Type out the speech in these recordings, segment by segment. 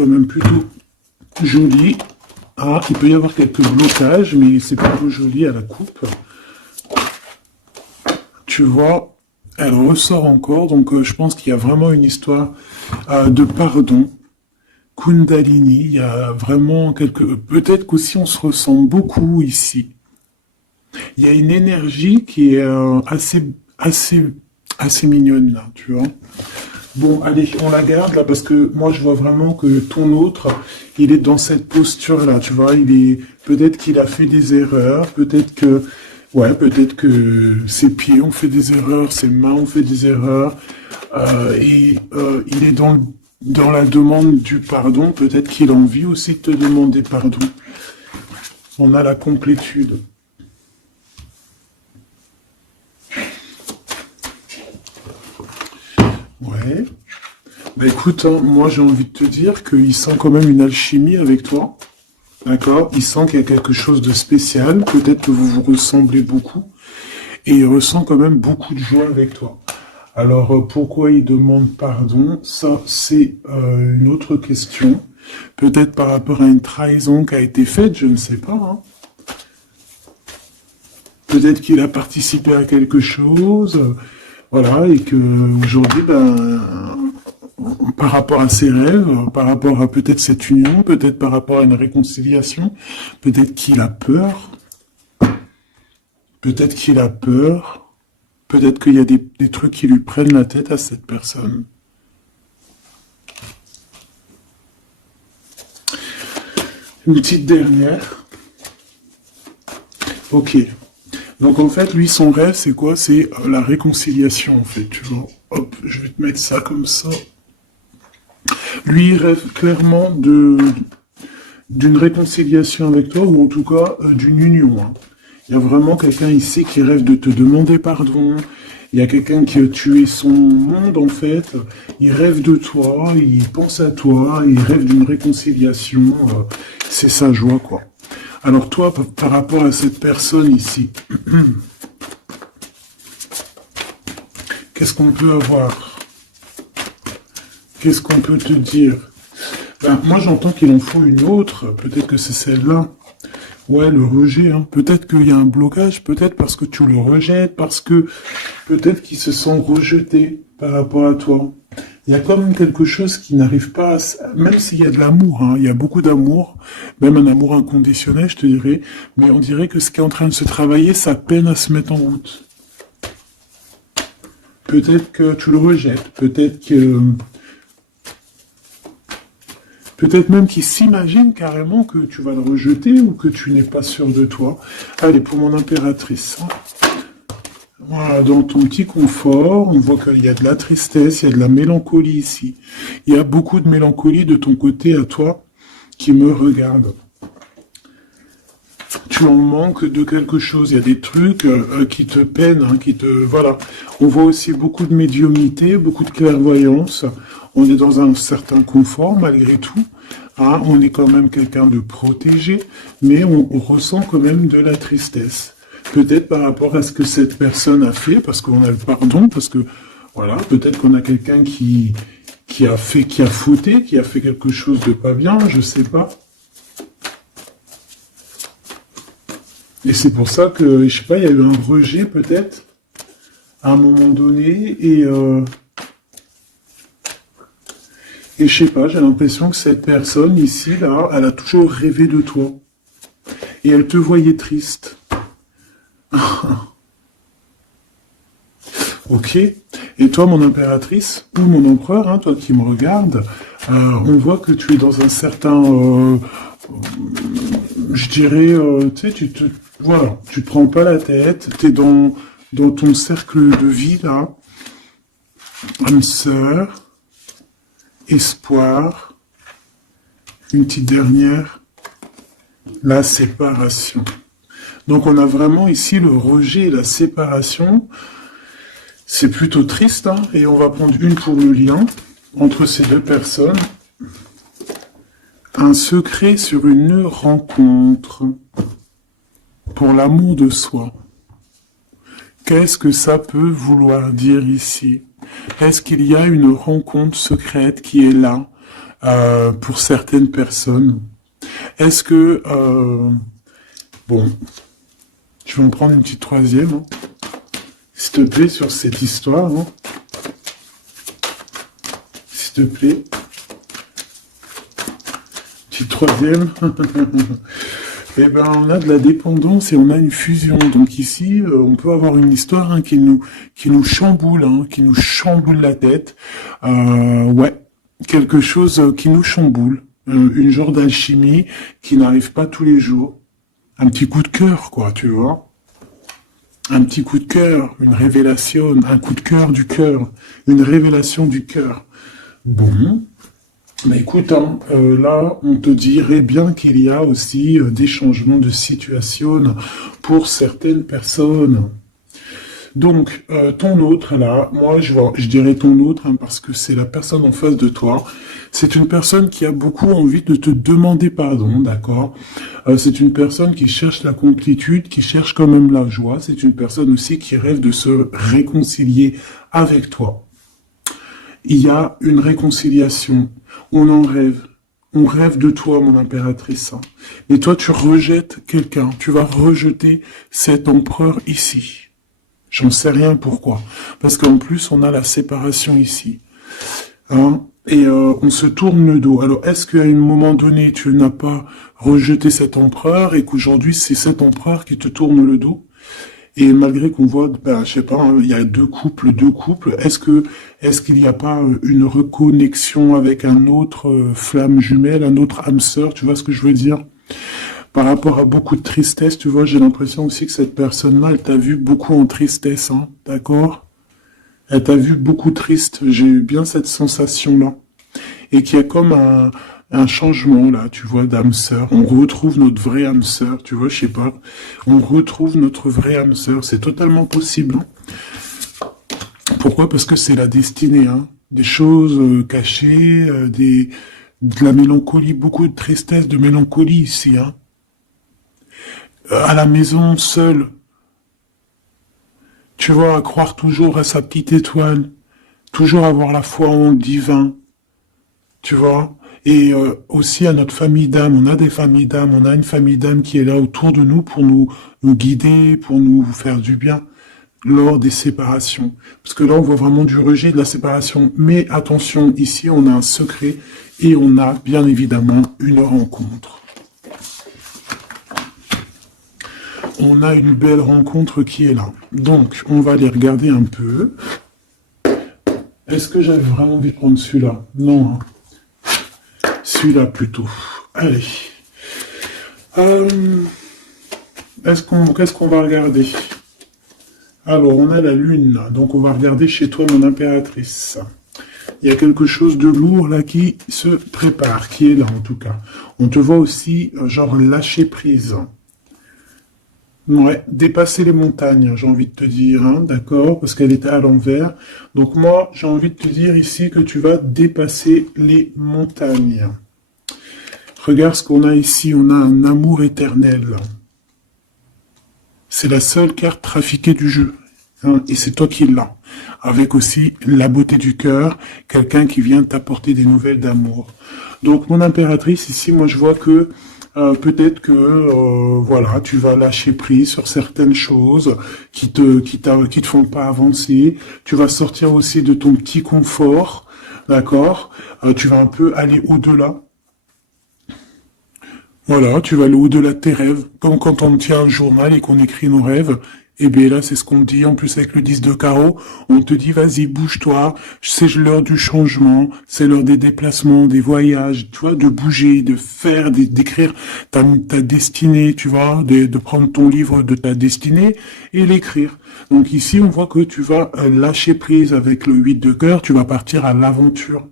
quand même plutôt joli. Ah, il peut y avoir quelques blocages, mais c'est plutôt joli à la coupe. Tu vois, elle ressort encore, donc je pense qu'il y a vraiment une histoire de pardon. Kundalini, il y a vraiment quelques... Peut-être qu'aussi on se ressent beaucoup ici. Il y a une énergie qui est assez mignonne là, tu vois. Bon, allez, on la garde là parce que moi je vois vraiment que ton autre, il est dans cette posture là, tu vois. Peut-être qu'il a fait des erreurs, peut-être que ses pieds ont fait des erreurs, ses mains ont fait des erreurs, il est dans la demande du pardon. Peut-être qu'il a envie aussi de te demander pardon. On a la complétude. Ouais. Bah écoute, hein, moi j'ai envie de te dire qu'il sent quand même une alchimie avec toi. D'accord? Il sent qu'il y a quelque chose de spécial. Peut-être que vous vous ressemblez beaucoup. Et il ressent quand même beaucoup de joie avec toi. Alors pourquoi il demande pardon? Ça, c'est une autre question. Peut-être par rapport à une trahison qui a été faite, je ne sais pas. Hein. Peut-être qu'il a participé à quelque chose. Voilà, et que aujourd'hui, par rapport à ses rêves, par rapport à peut-être cette union, peut-être par rapport à une réconciliation, peut-être qu'il a peur, peut-être qu'il a peur, peut-être qu'il y a des trucs qui lui prennent la tête à cette personne. Une petite dernière. Ok. Donc en fait, lui, son rêve, c'est quoi? C'est la réconciliation, en fait, tu vois. Hop, je vais te mettre ça comme ça. Lui, il rêve clairement d'une réconciliation avec toi, ou en tout cas d'une union. Hein. Il y a vraiment quelqu'un ici qui rêve de te demander pardon. Il y a quelqu'un qui a tué son monde, en fait. Il rêve de toi, il pense à toi, il rêve d'une réconciliation. C'est sa joie, quoi. Alors toi, par rapport à cette personne ici, qu'est-ce qu'on peut avoir? Qu'est-ce qu'on peut te dire? Moi, j'entends qu'il en faut une autre. Peut-être que c'est celle-là. Ouais, le rejet. Hein. Peut-être qu'il y a un blocage. Peut-être parce que tu le rejettes. Parce que peut-être qu'il se sent rejeté par rapport à toi. Il y a quand même quelque chose qui n'arrive pas à... Même s'il y a de l'amour, hein, il y a beaucoup d'amour, même un amour inconditionnel, je te dirais, mais on dirait que ce qui est en train de se travailler, ça peine à se mettre en route. Peut-être que tu le rejettes, peut-être même qu'il s'imagine carrément que tu vas le rejeter ou que tu n'es pas sûr de toi. Allez, pour mon impératrice. Hein. Voilà, dans ton petit confort, on voit qu'il y a de la tristesse, il y a de la mélancolie ici. Il y a beaucoup de mélancolie de ton côté à toi qui me regarde. Tu en manques de quelque chose, il y a des trucs qui te peinent, hein, Voilà. On voit aussi beaucoup de médiumnité, beaucoup de clairvoyance. On est dans un certain confort malgré tout. Hein, on est quand même quelqu'un de protégé, mais on ressent quand même de la tristesse. Peut-être par rapport à ce que cette personne a fait, parce qu'on a le pardon, parce que, voilà, peut-être qu'on a quelqu'un qui a fauté, qui a fait quelque chose de pas bien, je sais pas. Et c'est pour ça que, je sais pas, il y a eu un rejet peut-être, à un moment donné, et je sais pas, j'ai l'impression que cette personne ici, là, elle a toujours rêvé de toi. Et elle te voyait triste. Ok. Et toi, mon impératrice, ou mon empereur, hein, toi qui me regardes, on voit que tu es dans un certain... je dirais, tu sais, voilà, tu te prends pas la tête, tu es dans ton cercle de vie, là. Âme sœur, espoir, une petite dernière, la séparation. Donc on a vraiment ici le rejet et la séparation. C'est plutôt triste, hein, et on va prendre une pour le lien entre ces deux personnes. Un secret sur une rencontre pour l'amour de soi. Qu'est-ce que ça peut vouloir dire ici? Est-ce qu'il y a une rencontre secrète qui est là? pour certaines personnes. Est-ce que... bon, je vais en prendre une petite troisième, hein, s'il te plaît, sur cette histoire. Hein. S'il te plaît. Petite troisième. Eh ben, on a de la dépendance et on a une fusion. Donc ici, on peut avoir une histoire hein, qui nous chamboule, hein, qui nous chamboule la tête. Ouais, quelque chose qui nous chamboule. Une genre d'alchimie qui n'arrive pas tous les jours. Un petit coup de cœur, quoi, tu vois. Un petit coup de cœur, une révélation, un coup de cœur, une révélation du cœur. Bon. Mais écoute, hein, là, on te dirait bien qu'il y a aussi des changements de situation pour certaines personnes. Donc, ton autre, là, moi, je dirais ton autre, hein, parce que c'est la personne en face de toi. C'est une personne qui a beaucoup envie de te demander pardon, d'accord. C'est une personne qui cherche la complétude, qui cherche quand même la joie. C'est une personne aussi qui rêve de se réconcilier avec toi. Il y a une réconciliation. On en rêve. On rêve de toi, mon impératrice. Et toi, tu rejettes quelqu'un. Tu vas rejeter cet empereur ici. J'en sais rien pourquoi. Parce qu'en plus, on a la séparation ici. Hein, et on se tourne le dos. Alors, est-ce qu'à un moment donné, tu n'as pas rejeté cet empereur et qu'aujourd'hui, c'est cet empereur qui te tourne le dos? Et malgré qu'on voit, ben, je sais pas, hein, il y a deux couples, est-ce qu'il n'y a pas une reconnexion avec un autre flamme jumelle, un autre âme sœur, tu vois ce que je veux dire? Par rapport à beaucoup de tristesse, tu vois, j'ai l'impression aussi que cette personne-là, elle t'a vu beaucoup en tristesse, hein, d'accord? Elle t'a vu beaucoup triste, j'ai eu bien cette sensation-là. Et qu'il y a comme un changement là, tu vois, d'âme sœur. On retrouve notre vraie âme sœur, tu vois, je sais pas. On retrouve notre vraie âme sœur, c'est totalement possible. Hein. Pourquoi? Parce que c'est la destinée, hein. Des choses cachées, de la mélancolie, beaucoup de tristesse, de mélancolie ici, hein. À la maison, seul, tu vois, à croire toujours à sa petite étoile, toujours avoir la foi en le divin, tu vois. Et aussi à notre famille d'âme, on a des familles d'âme, on a une famille d'âme qui est là autour de nous pour nous guider, pour nous faire du bien lors des séparations. Parce que là, on voit vraiment du rejet de la séparation. Mais attention, ici, on a un secret et on a bien évidemment une rencontre. On a une belle rencontre qui est là. Donc, on va aller regarder un peu. Est-ce que j'avais vraiment envie de prendre celui-là? Non, hein. Celui-là plutôt. Allez. Qu'est-ce qu'on va regarder? Alors, on a la lune. Donc, on va regarder chez toi, mon impératrice. Il y a quelque chose de lourd là qui se prépare, qui est là en tout cas. On te voit aussi, genre, lâcher prise. Ouais, dépasser les montagnes, j'ai envie de te dire, hein, d'accord, parce qu'elle était à l'envers. Donc moi, j'ai envie de te dire ici que tu vas dépasser les montagnes. Regarde ce qu'on a ici, on a un amour éternel. C'est la seule carte trafiquée du jeu, hein, et c'est toi qui l'as. Avec aussi la beauté du cœur, quelqu'un qui vient t'apporter des nouvelles d'amour. Donc mon impératrice, ici, moi je vois que peut-être que voilà, tu vas lâcher prise sur certaines choses qui te font pas avancer. Tu vas sortir aussi de ton petit confort, d'accord. Tu vas un peu aller au-delà. Voilà, tu vas aller au-delà de tes rêves, comme quand on tient un journal et qu'on écrit nos rêves. Et bien là, c'est ce qu'on te dit, en plus avec le 10 de carreau, on te dit, vas-y, bouge-toi, c'est l'heure du changement, c'est l'heure des déplacements, des voyages, tu vois, de bouger, de faire, d'écrire ta destinée, tu vois, de prendre ton livre de ta destinée et l'écrire. Donc ici, on voit que tu vas lâcher prise avec le 8 de cœur, tu vas partir à l'aventure.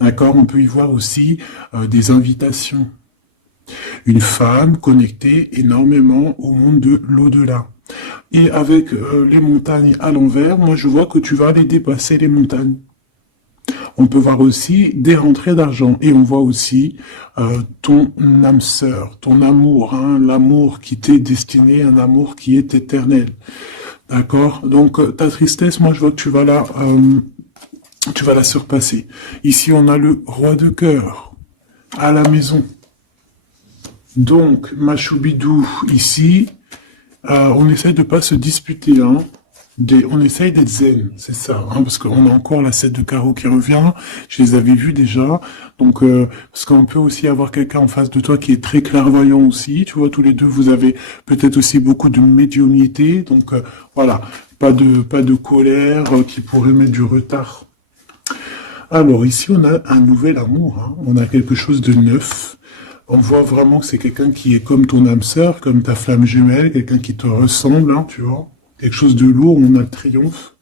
D'accord? On peut y voir aussi des invitations. Une femme connectée énormément au monde de l'au-delà. Et avec les montagnes à l'envers, moi je vois que tu vas aller dépasser les montagnes. On peut voir aussi des rentrées d'argent. Et on voit aussi ton âme sœur, ton amour, hein, l'amour qui t'est destiné, un amour qui est éternel. D'accord? Donc ta tristesse, moi je vois que tu vas là tu vas la surpasser. Ici, on a le roi de cœur à la maison. Donc, ma choubidou, ici, on essaye de pas se disputer, hein. On essaye d'être zen, c'est ça, hein, parce qu'on a encore la 7 de carreau qui revient, je les avais vus déjà, donc parce qu'on peut aussi avoir quelqu'un en face de toi qui est très clairvoyant aussi, tu vois, tous les deux, vous avez peut-être aussi beaucoup de médiumnité, donc voilà, pas de colère qui pourrait mettre du retard. Alors ici, on a un nouvel amour, hein, on a quelque chose de neuf. On voit vraiment que c'est quelqu'un qui est comme ton âme sœur, comme ta flamme jumelle, quelqu'un qui te ressemble, hein, tu vois. Quelque chose de lourd, on a le triomphe.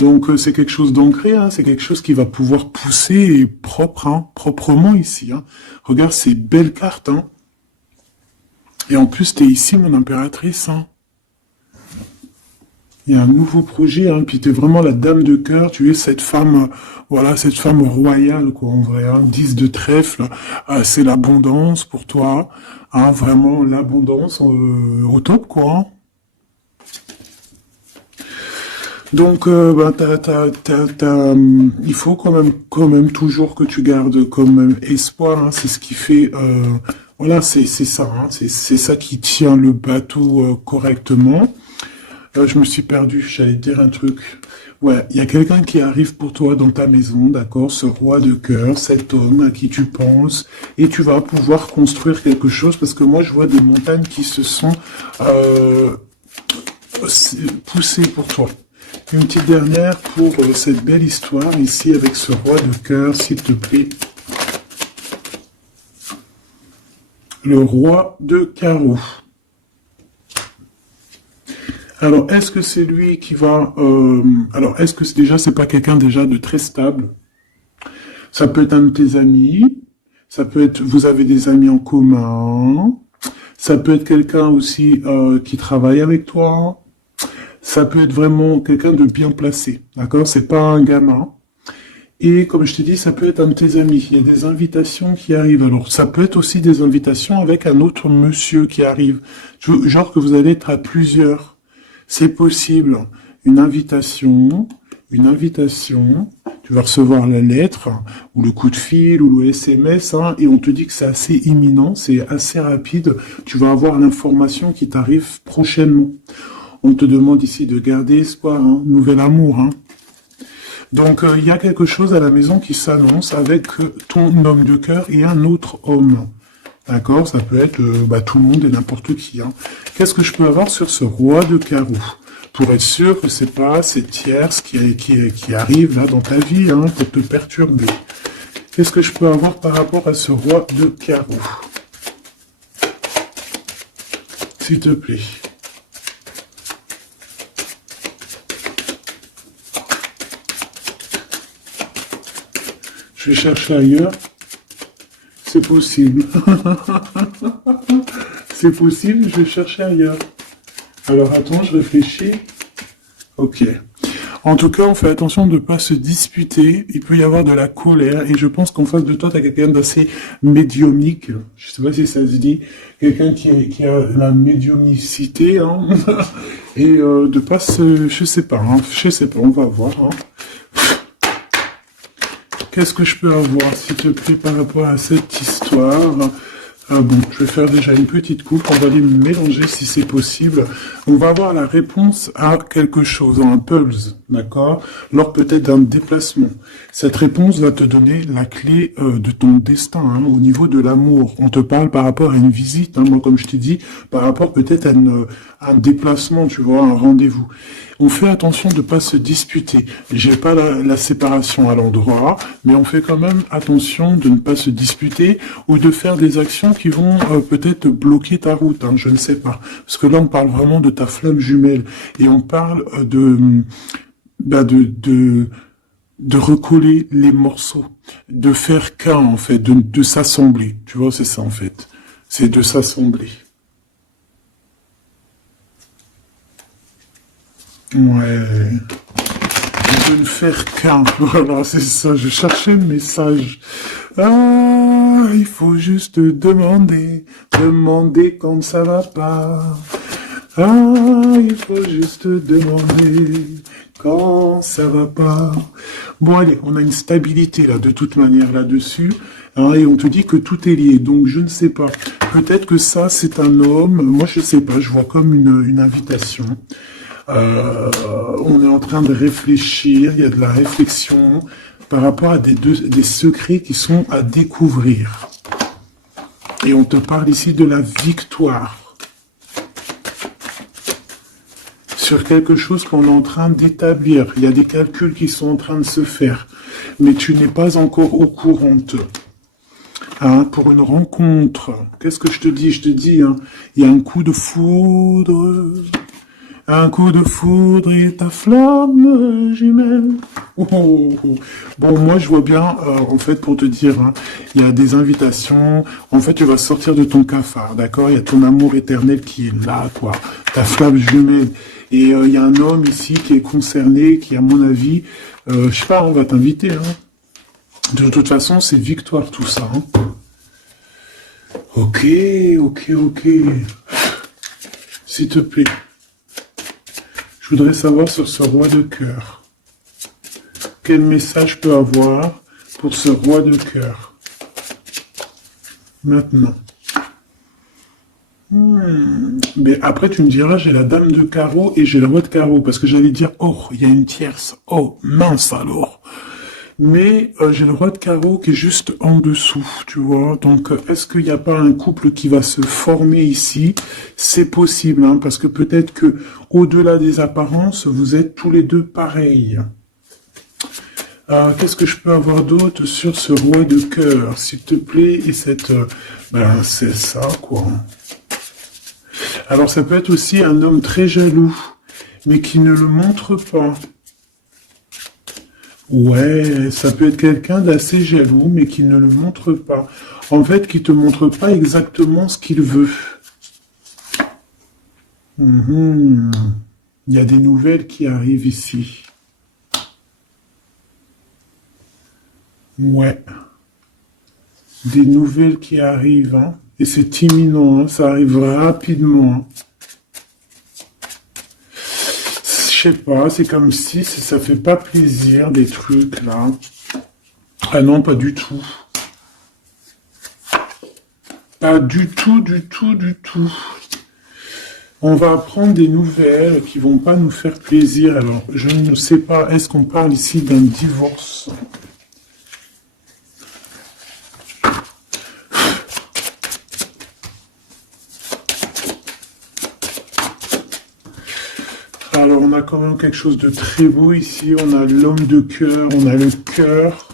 Donc c'est quelque chose d'ancré, hein, c'est quelque chose qui va pouvoir pousser et propre, hein, proprement ici. Hein. Regarde ces belles cartes. Hein. Et en plus, tu es ici, mon impératrice. Hein. Il y a un nouveau projet, hein, puis tu es vraiment la dame de cœur, tu es cette femme, voilà, cette femme royale, quoi, en vrai, hein, 10 de trèfle, c'est l'abondance pour toi, hein, vraiment l'abondance au top, quoi. Hein. Donc, bah, il faut quand même toujours que tu gardes comme espoir, hein, c'est ce qui fait, voilà, c'est ça, hein, c'est ça qui tient le bateau correctement. Je me suis perdu, j'allais dire un truc. Ouais, il y a quelqu'un qui arrive pour toi dans ta maison, d'accord, ce roi de cœur, cet homme à qui tu penses, et tu vas pouvoir construire quelque chose, parce que moi je vois des montagnes qui se sont poussées pour toi. Une petite dernière pour cette belle histoire ici avec ce roi de cœur, s'il te plaît. Le roi de carreau. Alors, est-ce que c'est lui qui va... alors, est-ce que c'est pas quelqu'un déjà de très stable? Ça peut être un de tes amis. Ça peut être... Vous avez des amis en commun. Ça peut être quelqu'un aussi qui travaille avec toi. Ça peut être vraiment quelqu'un de bien placé. D'accord? C'est pas un gamin. Et comme je t'ai dit, ça peut être un de tes amis. Il y a des invitations qui arrivent. Alors, ça peut être aussi des invitations avec un autre monsieur qui arrive. Genre que vous allez être à plusieurs. C'est possible. Une invitation, tu vas recevoir la lettre, ou le coup de fil, ou le SMS, hein, et on te dit que c'est assez imminent, c'est assez rapide. Tu vas avoir l'information qui t'arrive prochainement. On te demande ici de garder espoir, hein, nouvel amour. Hein. Donc, il y a quelque chose à la maison qui s'annonce avec ton homme de cœur et un autre homme. D'accord, ça peut être tout le monde et n'importe qui. Hein. Qu'est-ce que je peux avoir sur ce roi de carreau? Pour être sûr que c'est pas cette tierce qui arrive là dans ta vie hein, pour te perturber. Qu'est-ce que je peux avoir par rapport à ce roi de carreau? S'il te plaît. Je vais chercher ailleurs. C'est possible. C'est possible, je vais chercher ailleurs. Alors attends, je réfléchis. Ok. En tout cas, on fait attention de ne pas se disputer. Il peut y avoir de la colère. Et je pense qu'en face de toi, tu as quelqu'un d'assez médiumnique. Je sais pas si ça se dit. Quelqu'un qui a la médiumnicité. Hein. Et de pas se... Je sais pas, on va voir. Hein. Qu'est-ce que je peux avoir, s'il te plaît, par rapport à cette histoire? Bon, je vais faire déjà une petite coupe, on va les mélanger si c'est possible. On va avoir la réponse à quelque chose, un puzzle, d'accord? Lors peut-être d'un déplacement. Cette réponse va te donner la clé de ton destin, hein, au niveau de l'amour. On te parle par rapport à une visite, hein, moi comme je t'ai dit, par rapport peut-être à un déplacement, tu vois, un rendez-vous. On fait attention de ne pas se disputer. J'ai pas la séparation à l'endroit, mais on fait quand même attention de ne pas se disputer ou de faire des actions qui vont peut-être bloquer ta route, hein, je ne sais pas. Parce que là, on parle vraiment de ta flamme jumelle et on parle de recoller les morceaux, de faire qu'un en fait, de s'assembler. Tu vois, c'est ça en fait. C'est de s'assembler. Ouais. De ne faire qu'un. Voilà, c'est ça. Je cherchais le message. Ah, il faut juste demander quand ça va pas. Ah, il faut juste demander quand ça va pas. Bon, allez, on a une stabilité là, de toute manière là-dessus, hein, et on te dit que tout est lié. Donc, je ne sais pas. Peut-être que ça, c'est un homme. Moi, je sais pas. Je vois comme une invitation. On est en train de réfléchir. Il y a de la réflexion par rapport à des secrets qui sont à découvrir. Et on te parle ici de la victoire sur quelque chose qu'on est en train d'établir. Il y a des calculs qui sont en train de se faire, mais tu n'es pas encore au courant. Hein, pour une rencontre, qu'est-ce que je te dis? Je te dis, hein, il y a un coup de foudre. Un coup de foudre et ta flamme jumelle. Oh, oh, oh. Bon, moi, je vois bien, en fait, pour te dire, hein, il y a des invitations. En fait, tu vas sortir de ton cafard, d'accord? Il y a ton amour éternel qui est là, quoi. Ta flamme jumelle. Et il y a un homme ici qui est concerné, qui, à mon avis, je sais pas, on va t'inviter. Hein. De toute façon, c'est victoire tout ça. Hein. Ok, ok, ok. S'il te plaît. Je voudrais savoir sur ce roi de cœur. Quel message je peux avoir pour ce roi de cœur? Maintenant. Mais après, tu me diras, j'ai la dame de carreau et j'ai le roi de carreau. Parce que j'allais dire, oh, il y a une tierce. Oh, mince alors. Mais j'ai le roi de carreau qui est juste en dessous, tu vois. Donc, est-ce qu'il n'y a pas un couple qui va se former ici? C'est possible, hein, parce que peut-être que au-delà des apparences, vous êtes tous les deux pareils. Qu'est-ce que je peux avoir d'autre sur ce roi de cœur, s'il te plaît? Et cette... ben, c'est ça, quoi. Alors, ça peut être aussi un homme très jaloux, mais qui ne le montre pas. Ouais, ça peut être quelqu'un d'assez jaloux, mais qui ne le montre pas. En fait, qui te montre pas exactement ce qu'il veut. Il y a des nouvelles qui arrivent ici. Ouais. Des nouvelles qui arrivent, hein. Et c'est imminent, hein. Ça arrive rapidement. Hein. Je sais pas, c'est comme si ça fait pas plaisir, des trucs, là. Ah non, pas du tout. Pas du tout, du tout, du tout. On va apprendre des nouvelles qui vont pas nous faire plaisir. Alors, je ne sais pas, est-ce qu'on parle ici d'un divorce? Alors, on a quand même quelque chose de très beau ici. On a l'homme de cœur, on a le cœur,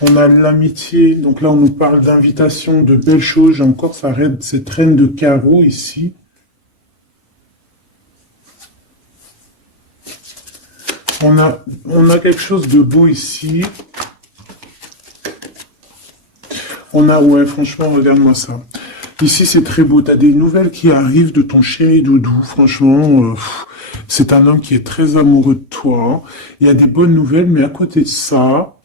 on a l'amitié. Donc là, on nous parle d'invitation, de belles choses. J'ai encore cette reine de carreau ici. On a quelque chose de beau ici. Ouais, franchement, regarde-moi ça. Ici, c'est très beau. Tu as des nouvelles qui arrivent de ton chéri doudou. Franchement, c'est un homme qui est très amoureux de toi. Il y a des bonnes nouvelles, mais à côté de ça,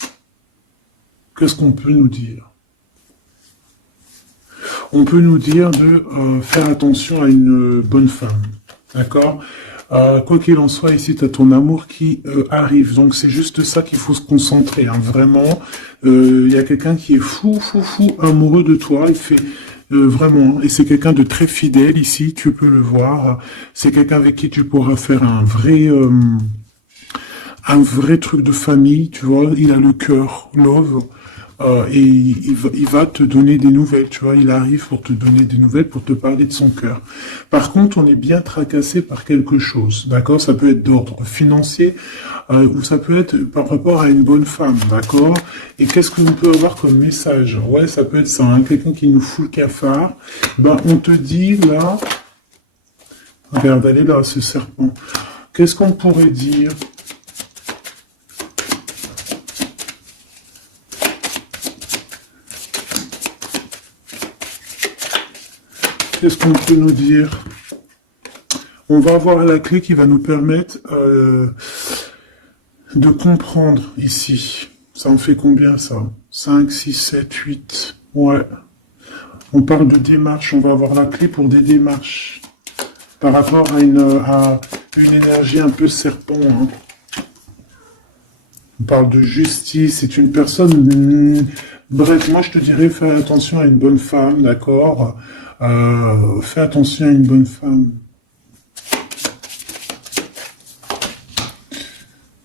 qu'est-ce qu'on peut nous dire? On peut nous dire de faire attention à une bonne femme. D'accord? Quoi qu'il en soit, ici, tu as ton amour qui arrive. Donc, c'est juste ça qu'il faut se concentrer. Hein. Vraiment, il y a quelqu'un qui est fou amoureux de toi. Il fait... vraiment, et c'est quelqu'un de très fidèle ici, tu peux le voir. C'est quelqu'un avec qui tu pourras faire un vrai truc de famille, tu vois. Il a le cœur, love, et il va te donner des nouvelles, tu vois. Il arrive pour te donner des nouvelles, pour te parler de son cœur. Par contre, on est bien tracassé par quelque chose, d'accord? Ça peut être d'ordre financier, ou ça peut être par rapport à une bonne femme, d'accord? Et qu'est-ce que l'on peut avoir comme message? Ouais, ça peut être ça, hein, quelqu'un qui nous fout le cafard. Ben, on te dit, là... Regarde, elle est là, ce serpent. Qu'est-ce qu'on pourrait dire? Qu'est-ce qu'on peut nous dire? On va avoir la clé qui va nous permettre de comprendre ici. Ça en fait combien, ça? 5, 6, 7, 8. Ouais. On parle de démarches. On va avoir la clé pour des démarches. par rapport à une énergie un peu serpent. Hein. On parle de justice, c'est une personne... bref, moi je te dirais, fais attention à une bonne femme, d'accord. Fais attention à une bonne femme.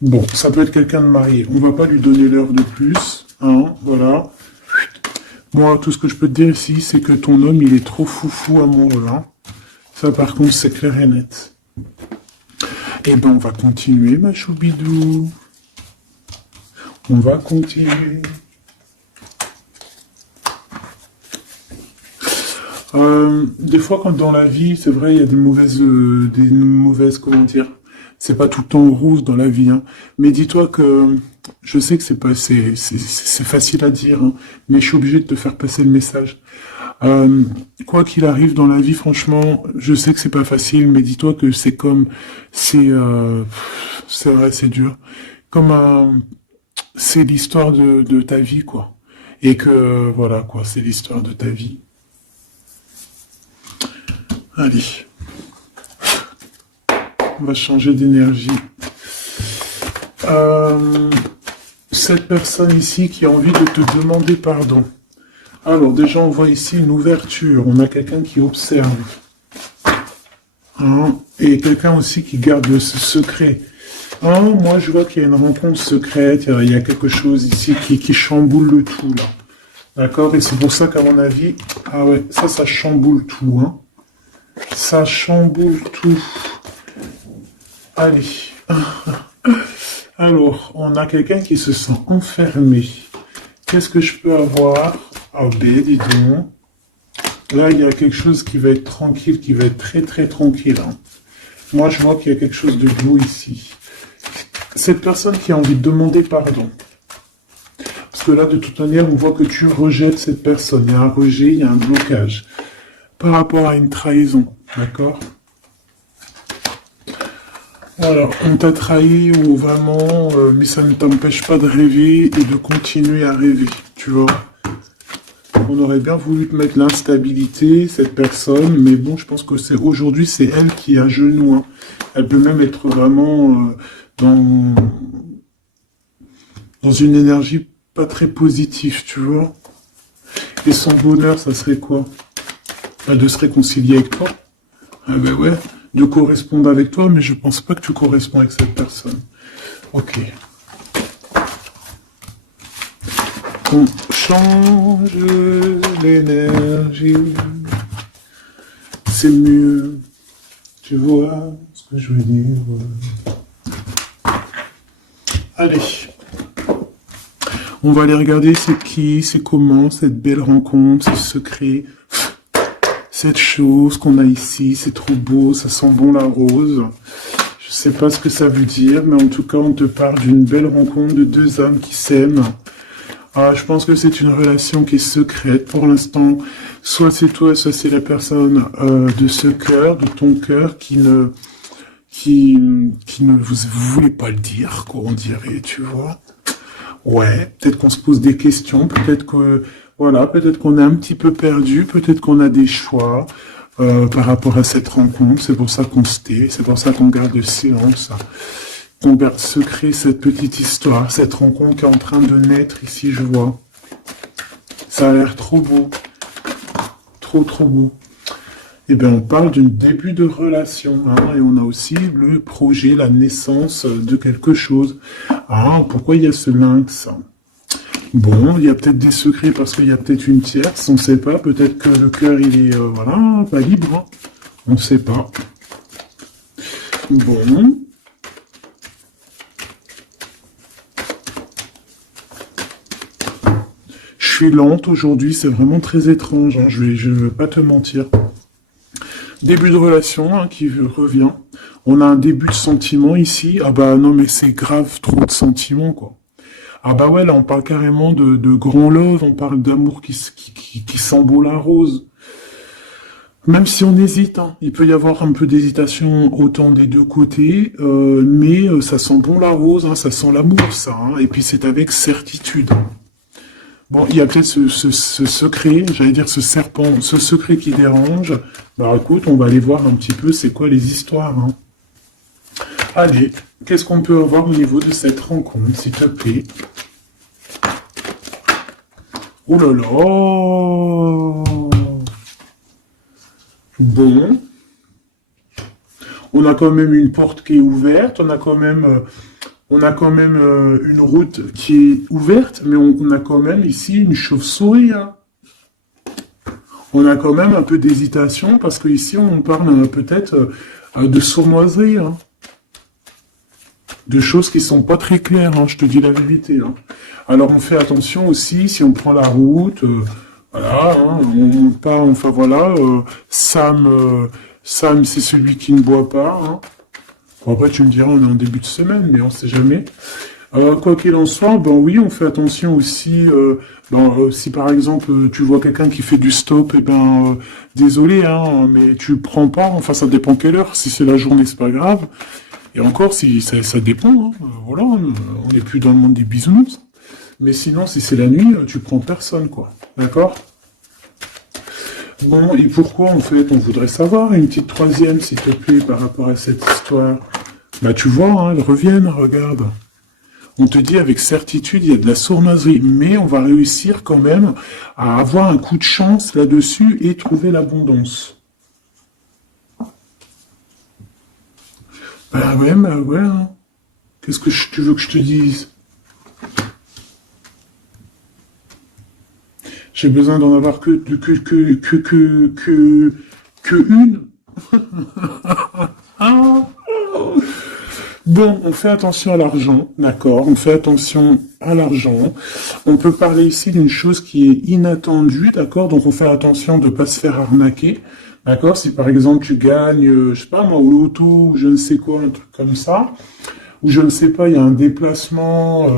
Bon, ça peut être quelqu'un de marié. On va pas lui donner l'heure de plus, hein, voilà. Moi, tout ce que je peux te dire ici, c'est que ton homme, il est trop foufou amoureux, hein. Ça, par contre, c'est clair et net. Eh ben, on va continuer, ma choubidou. On va continuer. Des fois, quand dans la vie, c'est vrai, il y a des mauvaises, comment dire, c'est pas tout le temps rose dans la vie, hein. Mais dis-toi que, je sais que c'est facile à dire, hein, mais je suis obligé de te faire passer le message. Quoi qu'il arrive dans la vie, franchement, je sais que c'est pas facile, mais dis-toi que c'est vrai, c'est dur. C'est l'histoire de ta vie, quoi. Et que, voilà, quoi, c'est l'histoire de ta vie. Allez. On va changer d'énergie. Cette personne ici qui a envie de te demander pardon. Alors, déjà, on voit ici une ouverture. On a quelqu'un qui observe. Hein, et quelqu'un aussi qui garde ce secret. Hein, moi, je vois qu'il y a une rencontre secrète. Il y a quelque chose ici qui chamboule le tout, là. D'accord? Et c'est pour ça qu'à mon avis... Ah ouais, ça chamboule tout, hein. Ça chamboule tout. Allez. Alors, on a quelqu'un qui se sent enfermé. Qu'est-ce que je peux avoir? Ah ben, dis donc. Là, il y a quelque chose qui va être tranquille, qui va être très très tranquille. Hein. Moi, je vois qu'il y a quelque chose de beau ici. Cette personne qui a envie de demander pardon. Parce que là, de toute manière, on voit que tu rejettes cette personne. Il y a un rejet, il y a un blocage. Par rapport à une trahison, d'accord? Voilà, on t'a trahi ou vraiment, mais ça ne t'empêche pas de rêver et de continuer à rêver, tu vois. On aurait bien voulu te mettre l'instabilité, cette personne, mais bon, je pense que aujourd'hui, c'est elle qui est à genoux. Hein. Elle peut même être vraiment dans une énergie pas très positive, tu vois. Et son bonheur, ça serait quoi? De se réconcilier avec toi. Ah ben ouais, de correspondre avec toi, mais je pense pas que tu corresponds avec cette personne. Ok. On change l'énergie. C'est mieux. Tu vois ce que je veux dire? Allez. On va aller regarder c'est qui, c'est comment, cette belle rencontre, ce secret. Cette chose qu'on a ici, c'est trop beau, ça sent bon la rose. Je sais pas ce que ça veut dire, mais en tout cas, on te parle d'une belle rencontre de deux âmes qui s'aiment. Ah, je pense que c'est une relation qui est secrète pour l'instant. Soit c'est toi, soit c'est la personne de ce cœur, de ton cœur, qui ne vous voulez pas le dire, quoi, on dirait, tu vois. Ouais, peut-être qu'on se pose des questions, peut-être que voilà, peut-être qu'on est un petit peu perdu, peut-être qu'on a des choix par rapport à cette rencontre. C'est pour ça qu'on se tait, c'est pour ça qu'on garde le silence, qu'on garde secret cette petite histoire, cette rencontre qui est en train de naître ici, je vois. Ça a l'air trop beau, trop trop beau. Eh bien, on parle d'un début de relation, hein, et on a aussi le projet, la naissance de quelque chose. Ah, pourquoi il y a ce lynx? Bon, il y a peut-être des secrets parce qu'il y a peut-être une tierce, on ne sait pas. Peut-être que le cœur, il est, voilà, pas libre. Hein. On ne sait pas. Bon. Je suis lente aujourd'hui, c'est vraiment très étrange. Hein, je ne veux pas te mentir. Début de relation hein, qui revient. On a un début de sentiment ici. Ah bah non, mais c'est grave, trop de sentiments, quoi. Ah bah ouais, là on parle carrément de grand love, on parle d'amour qui sent beau la rose. Même si on hésite, hein, il peut y avoir un peu d'hésitation autant des deux côtés, mais ça sent bon la rose, hein, ça sent l'amour ça, hein, et puis c'est avec certitude. Bon, il y a peut-être ce secret, j'allais dire ce serpent, ce secret qui dérange. Bah écoute, on va aller voir un petit peu c'est quoi les histoires. Hein. Allez, qu'est-ce qu'on peut avoir au niveau de cette rencontre, s'il te plaît? Oh là là! Bon. On a quand même une porte qui est ouverte, on a quand même une route qui est ouverte, mais on a quand même ici une chauve-souris. Hein. On a quand même un peu d'hésitation parce que ici on parle peut-être de sournoiserie, hein. De choses qui sont pas très claires, hein, je te dis la vérité. Hein. Alors on fait attention aussi si on prend la route, voilà, hein, on part, enfin voilà, Sam c'est celui qui ne boit pas. Hein. Bon, après tu me diras on est en début de semaine, mais on sait jamais. Quoi qu'il en soit, ben oui, on fait attention aussi. Si par exemple tu vois quelqu'un qui fait du stop, et ben désolé, hein, mais tu prends pas. Enfin, ça dépend quelle heure. Si c'est la journée, c'est pas grave. Et encore, si ça dépend. Hein, voilà, on n'est plus dans le monde des bisounours. Mais sinon, si c'est la nuit, tu prends personne, quoi. D'accord? Bon, et pourquoi en fait on voudrait savoir une petite troisième, s'il te plaît, par rapport à cette histoire? Bah tu vois, hein, elles reviennent, regarde. On te dit avec certitude, il y a de la sournoiserie, mais on va réussir quand même à avoir un coup de chance là-dessus et trouver l'abondance. Bah ouais, hein. Qu'est-ce que tu veux que je te dise? J'ai besoin d'en avoir que une. Ah. Bon, on fait attention à l'argent, d'accord, on fait attention à l'argent. On peut parler ici d'une chose qui est inattendue, d'accord, donc on fait attention de ne pas se faire arnaquer, d'accord. Si par exemple tu gagnes, je sais pas moi, au loto, ou je ne sais quoi, un truc comme ça, ou je ne sais pas, il y a un déplacement,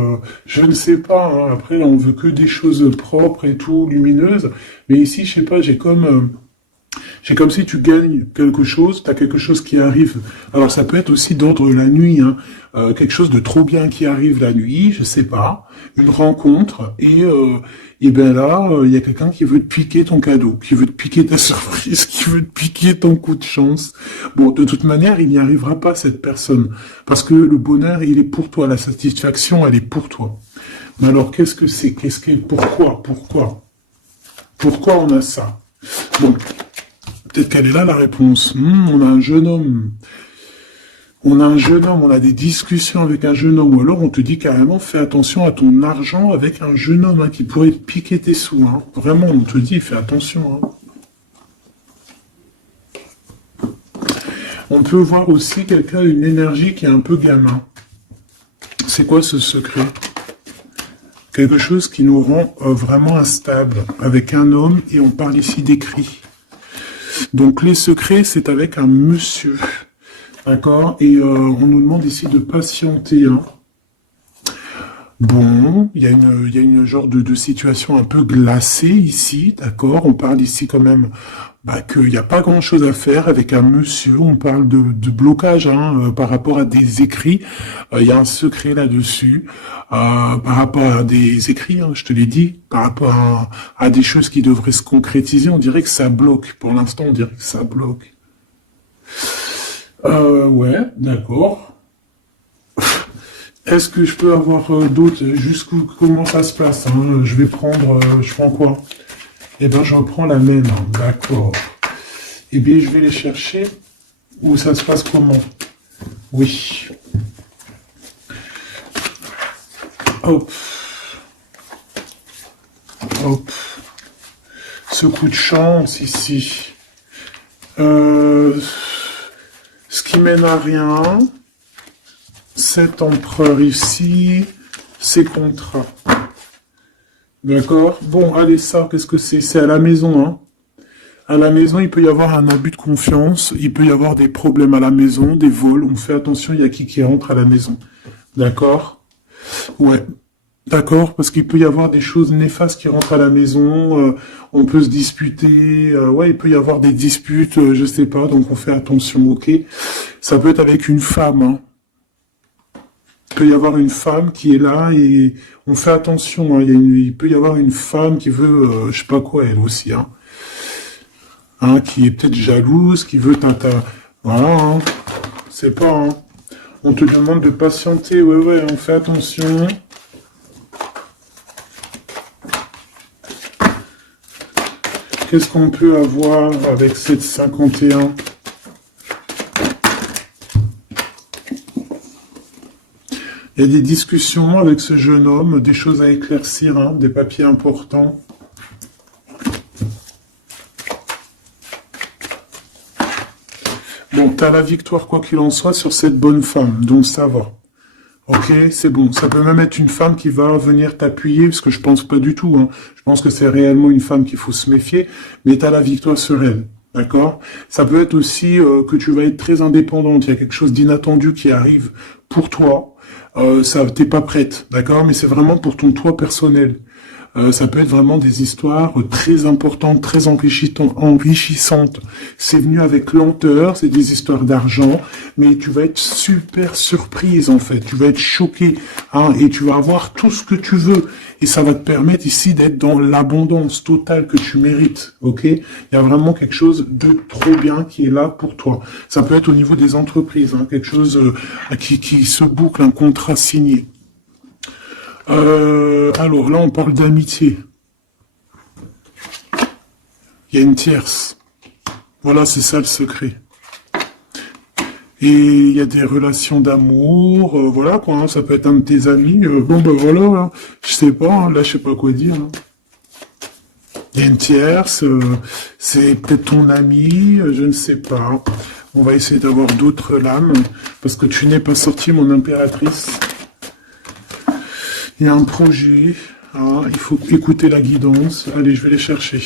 je ne sais pas, hein, après là, on veut que des choses propres et tout, lumineuses, mais ici, je sais pas, c'est comme si tu gagnes quelque chose, tu as quelque chose qui arrive. Alors ça peut être aussi d'ordre la nuit, hein. Quelque chose de trop bien qui arrive la nuit, je sais pas, une rencontre, et ben là, il y a quelqu'un qui veut te piquer ton cadeau, qui veut te piquer ta surprise, qui veut te piquer ton coup de chance. Bon, de toute manière, il n'y arrivera pas cette personne, parce que le bonheur, il est pour toi, la satisfaction, elle est pour toi. Mais alors, qu'est-ce que c'est? Pourquoi on a ça? Bon, peut-être qu'elle est là la réponse. On a un jeune homme. On a des discussions avec un jeune homme. Ou alors on te dit carrément, fais attention à ton argent avec un jeune homme hein, qui pourrait te piquer tes sous. Hein. Vraiment, on te dit, fais attention. Hein. On peut voir aussi quelqu'un, une énergie qui est un peu gamin. C'est quoi ce secret? Quelque chose qui nous rend vraiment instable avec un homme et on parle ici d'écrit. Donc les secrets, c'est avec un monsieur, d'accord? Et on nous demande ici de patienter. Hein. Bon, il y a une genre de situation un peu glacée ici, d'accord? On parle ici quand même qu'il n'y a pas grand-chose à faire avec un monsieur. On parle de blocage hein, par rapport à des écrits. Il y a un secret là-dessus. Par rapport à des écrits, hein, je te l'ai dit, par rapport à des choses qui devraient se concrétiser, on dirait que ça bloque. Pour l'instant, on dirait que ça bloque. Ouais, d'accord. Est-ce que je peux avoir d'autres jusqu'où comment ça se passe hein je vais prendre, je prends quoi? Eh ben, je reprends la même. Hein, d'accord. Eh bien, je vais les chercher. Où ça se passe comment? Oui. Hop. Hop. Ce coup de chance ici. Ce qui mène à rien. Cet empereur ici. Ces contrats. D'accord? Bon, allez, ça, qu'est-ce que c'est? C'est à la maison, hein. À la maison, il peut y avoir un abus de confiance, il peut y avoir des problèmes à la maison, des vols, on fait attention, il y a qui rentre à la maison. D'accord? Ouais. D'accord, parce qu'il peut y avoir des choses néfastes qui rentrent à la maison, on peut se disputer, ouais, il peut y avoir des disputes, je sais pas, donc on fait attention, ok? Ça peut être avec une femme, hein. Il peut y avoir une femme qui est là et on fait attention. Hein, il peut y avoir une femme qui veut, je sais pas quoi, elle aussi, hein, qui est peut-être jalouse, qui veut voilà, hein, c'est pas, hein. On te demande de patienter, ouais, on fait attention. Qu'est-ce qu'on peut avoir avec cette 51? Il y a des discussions avec ce jeune homme, des choses à éclaircir, hein, des papiers importants. Bon, tu as la victoire quoi qu'il en soit sur cette bonne femme, donc ça va. Ok, c'est bon. Ça peut même être une femme qui va venir t'appuyer, parce que je pense pas du tout. Hein. Je pense que c'est réellement une femme qu'il faut se méfier, mais tu as la victoire sur elle. D'accord? Ça peut être aussi que tu vas être très indépendante. Il y a quelque chose d'inattendu qui arrive pour toi. T'es pas prête, d'accord? Mais c'est vraiment pour ton toi personnel. Ça peut être vraiment des histoires très importantes, très enrichissantes. C'est venu avec lenteur, c'est des histoires d'argent, mais tu vas être super surprise en fait. Tu vas être choquée, hein, et tu vas avoir tout ce que tu veux. Et ça va te permettre ici d'être dans l'abondance totale que tu mérites, ok? Il y a vraiment quelque chose de trop bien qui est là pour toi. Ça peut être au niveau des entreprises, hein, quelque chose qui se boucle, un contrat signé. Alors là, on parle d'amitié. Il y a une tierce. Voilà, c'est ça le secret. Et il y a des relations d'amour, voilà quoi, hein, ça peut être un de tes amis. Bon ben voilà, hein, je sais pas, hein, là je sais pas quoi dire. Hein. Il y a une tierce, c'est peut-être ton ami, je ne sais pas. On va essayer d'avoir d'autres lames, parce que tu n'es pas sorti, mon impératrice. Il y a un projet, hein, il faut écouter la guidance. Allez, je vais les chercher.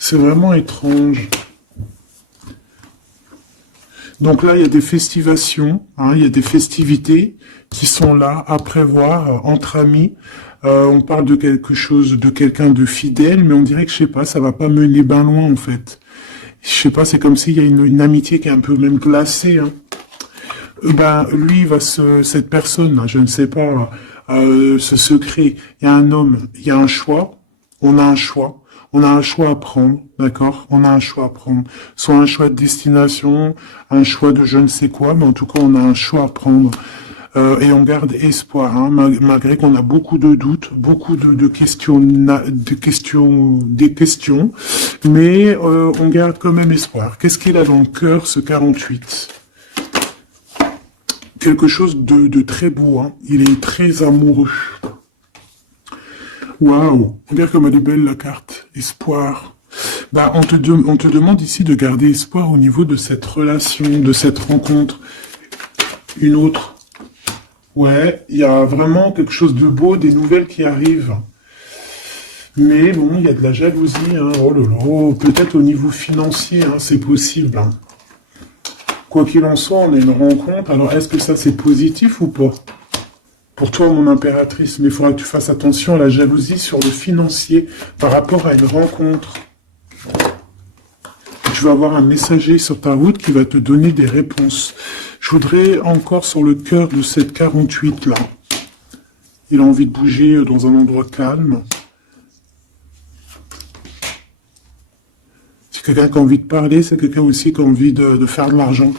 C'est vraiment étrange. Donc là, il y a des festivations, hein, il y a des festivités qui sont là à prévoir entre amis. On parle de quelque chose, de quelqu'un de fidèle, mais on dirait que, je sais pas, ça va pas mener ben loin en fait. Je sais pas, c'est comme s'il y a une amitié qui est un peu même glacée. Hein. Ben, lui, cette personne, je ne sais pas, ce secret, il y a un homme, il y a un choix, on a un choix. On a un choix à prendre, d'accord? On a un choix à prendre. Soit un choix de destination, un choix de je ne sais quoi, mais en tout cas, on a un choix à prendre. Et on garde espoir, hein, malgré qu'on a beaucoup de doutes, beaucoup de questions, des questions, mais on garde quand même espoir. Qu'est-ce qu'il a dans le cœur, ce 48? Quelque chose de très beau, hein. Il est très amoureux. Waouh, regarde comme elle est belle la carte. Espoir. Bah, on te demande ici de garder espoir au niveau de cette relation, de cette rencontre. Une autre. Ouais, il y a vraiment quelque chose de beau, des nouvelles qui arrivent. Mais bon, il y a de la jalousie. Hein. Oh là là, peut-être au niveau financier, hein, c'est possible. Hein. Quoi qu'il en soit, on a une rencontre. Alors, est-ce que ça, c'est positif ou pas? Pour toi, mon impératrice, mais il faudra que tu fasses attention à la jalousie sur le financier par rapport à une rencontre. Tu vas avoir un messager sur ta route qui va te donner des réponses. Je voudrais encore sur le cœur de cette 48 là. Il a envie de bouger dans un endroit calme. C'est quelqu'un qui a envie de parler, c'est quelqu'un aussi qui a envie de faire de l'argent.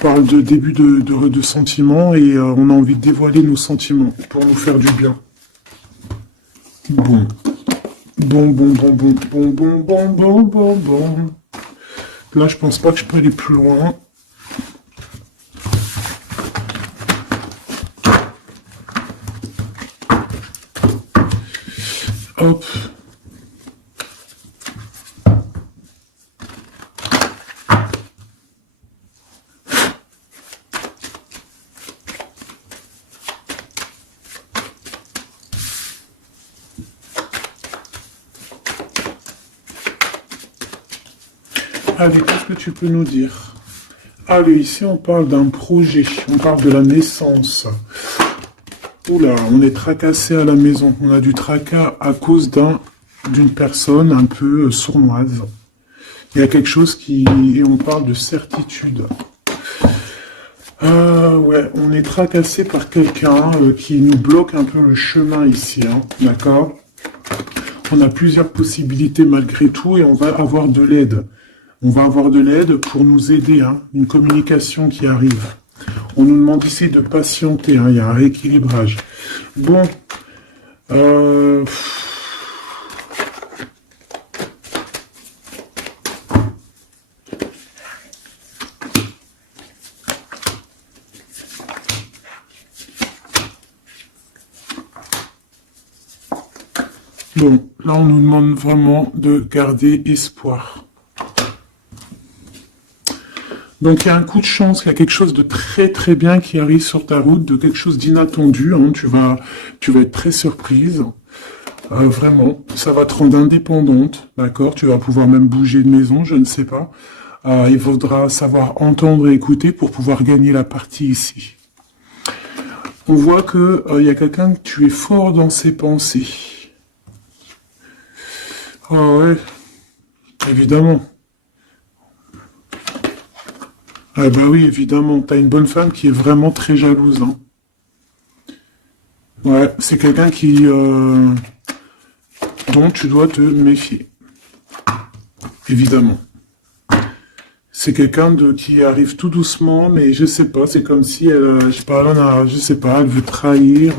Parle de début de sentiments et on a envie de dévoiler nos sentiments pour nous faire du bien. Bon. Bon. Là, je pense pas que je peux aller plus loin. Hop. Allez, qu'est-ce que tu peux nous dire? Allez, ici on parle d'un projet, on parle de la naissance. Oula, on est tracassé à la maison, on a du tracas à cause d'un d'une personne un peu sournoise. Il y a quelque chose qui... Et on parle de certitude. Ouais, on est tracassé par quelqu'un qui nous bloque un peu le chemin ici, hein, d'accord? On a plusieurs possibilités malgré tout et on va avoir de l'aide. On va avoir de l'aide pour nous aider, hein, une communication qui arrive. On nous demande ici de patienter, hein, il y a un rééquilibrage. Bon, bon, là on nous demande vraiment de garder espoir. Donc il y a un coup de chance, il y a quelque chose de très très bien qui arrive sur ta route, de quelque chose d'inattendu, hein, tu vas être très surprise. Vraiment, ça va te rendre indépendante, d'accord? Tu vas pouvoir même bouger de maison, je ne sais pas. Il faudra savoir entendre et écouter pour pouvoir gagner la partie ici. On voit que y a quelqu'un que tu es fort dans ses pensées. Ah ouais, évidemment. Ah bah oui, évidemment. T'as une bonne femme qui est vraiment très jalouse, hein. Ouais, c'est quelqu'un qui dont tu dois te méfier. Évidemment. C'est quelqu'un qui arrive tout doucement, mais je sais pas, c'est comme si elle, je sais pas, je sais pas, elle veut trahir.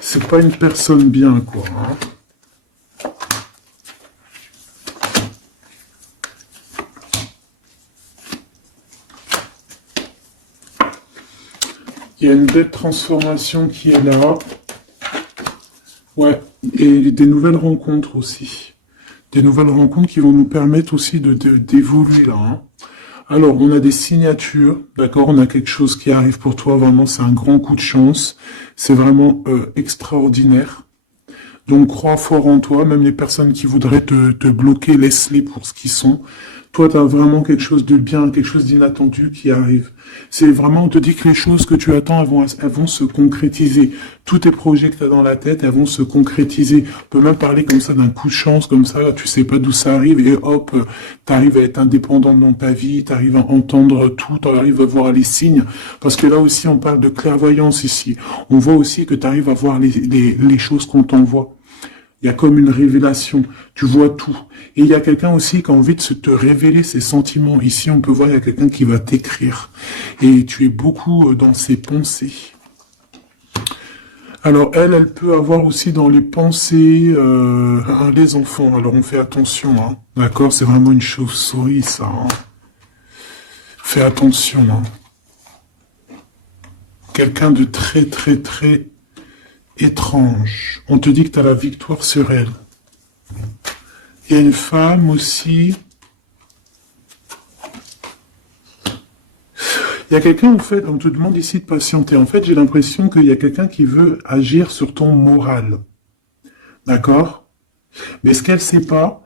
C'est pas une personne bien, quoi, hein. Il y a une belle transformation qui est là. Ouais, et des nouvelles rencontres aussi. Des nouvelles rencontres qui vont nous permettre aussi d'évoluer là, hein. Alors, on a des signatures, d'accord? On a quelque chose qui arrive pour toi, vraiment, c'est un grand coup de chance. C'est vraiment extraordinaire. Donc, crois fort en toi, même les personnes qui voudraient te bloquer, laisse-les pour ce qu'ils sont. Toi, tu as vraiment quelque chose de bien, quelque chose d'inattendu qui arrive. C'est vraiment, on te dit que les choses que tu attends, elles vont se concrétiser. Tous tes projets que tu as dans la tête, elles vont se concrétiser. On peut même parler comme ça d'un coup de chance, comme ça, tu sais pas d'où ça arrive, et hop, tu arrives à être indépendant dans ta vie, tu arrives à entendre tout, tu arrives à voir les signes. Parce que là aussi, on parle de clairvoyance ici. On voit aussi que tu arrives à voir les choses qu'on t'envoie. Il y a comme une révélation, tu vois tout. Et il y a quelqu'un aussi qui a envie de te révéler ses sentiments. Ici, on peut voir, il y a quelqu'un qui va t'écrire. Et tu es beaucoup dans ses pensées. Alors, elle peut avoir aussi dans les pensées les enfants. Alors, on fait attention, hein. D'accord? C'est vraiment une chauve-souris, ça, hein. Fais attention, hein. Quelqu'un de très, très, très étrange. On te dit que tu as la victoire sur elle. Il y a une femme aussi. Il y a quelqu'un, en fait, on te demande ici de patienter. En fait, j'ai l'impression qu'il y a quelqu'un qui veut agir sur ton moral. D'accord? Mais ce qu'elle sait pas,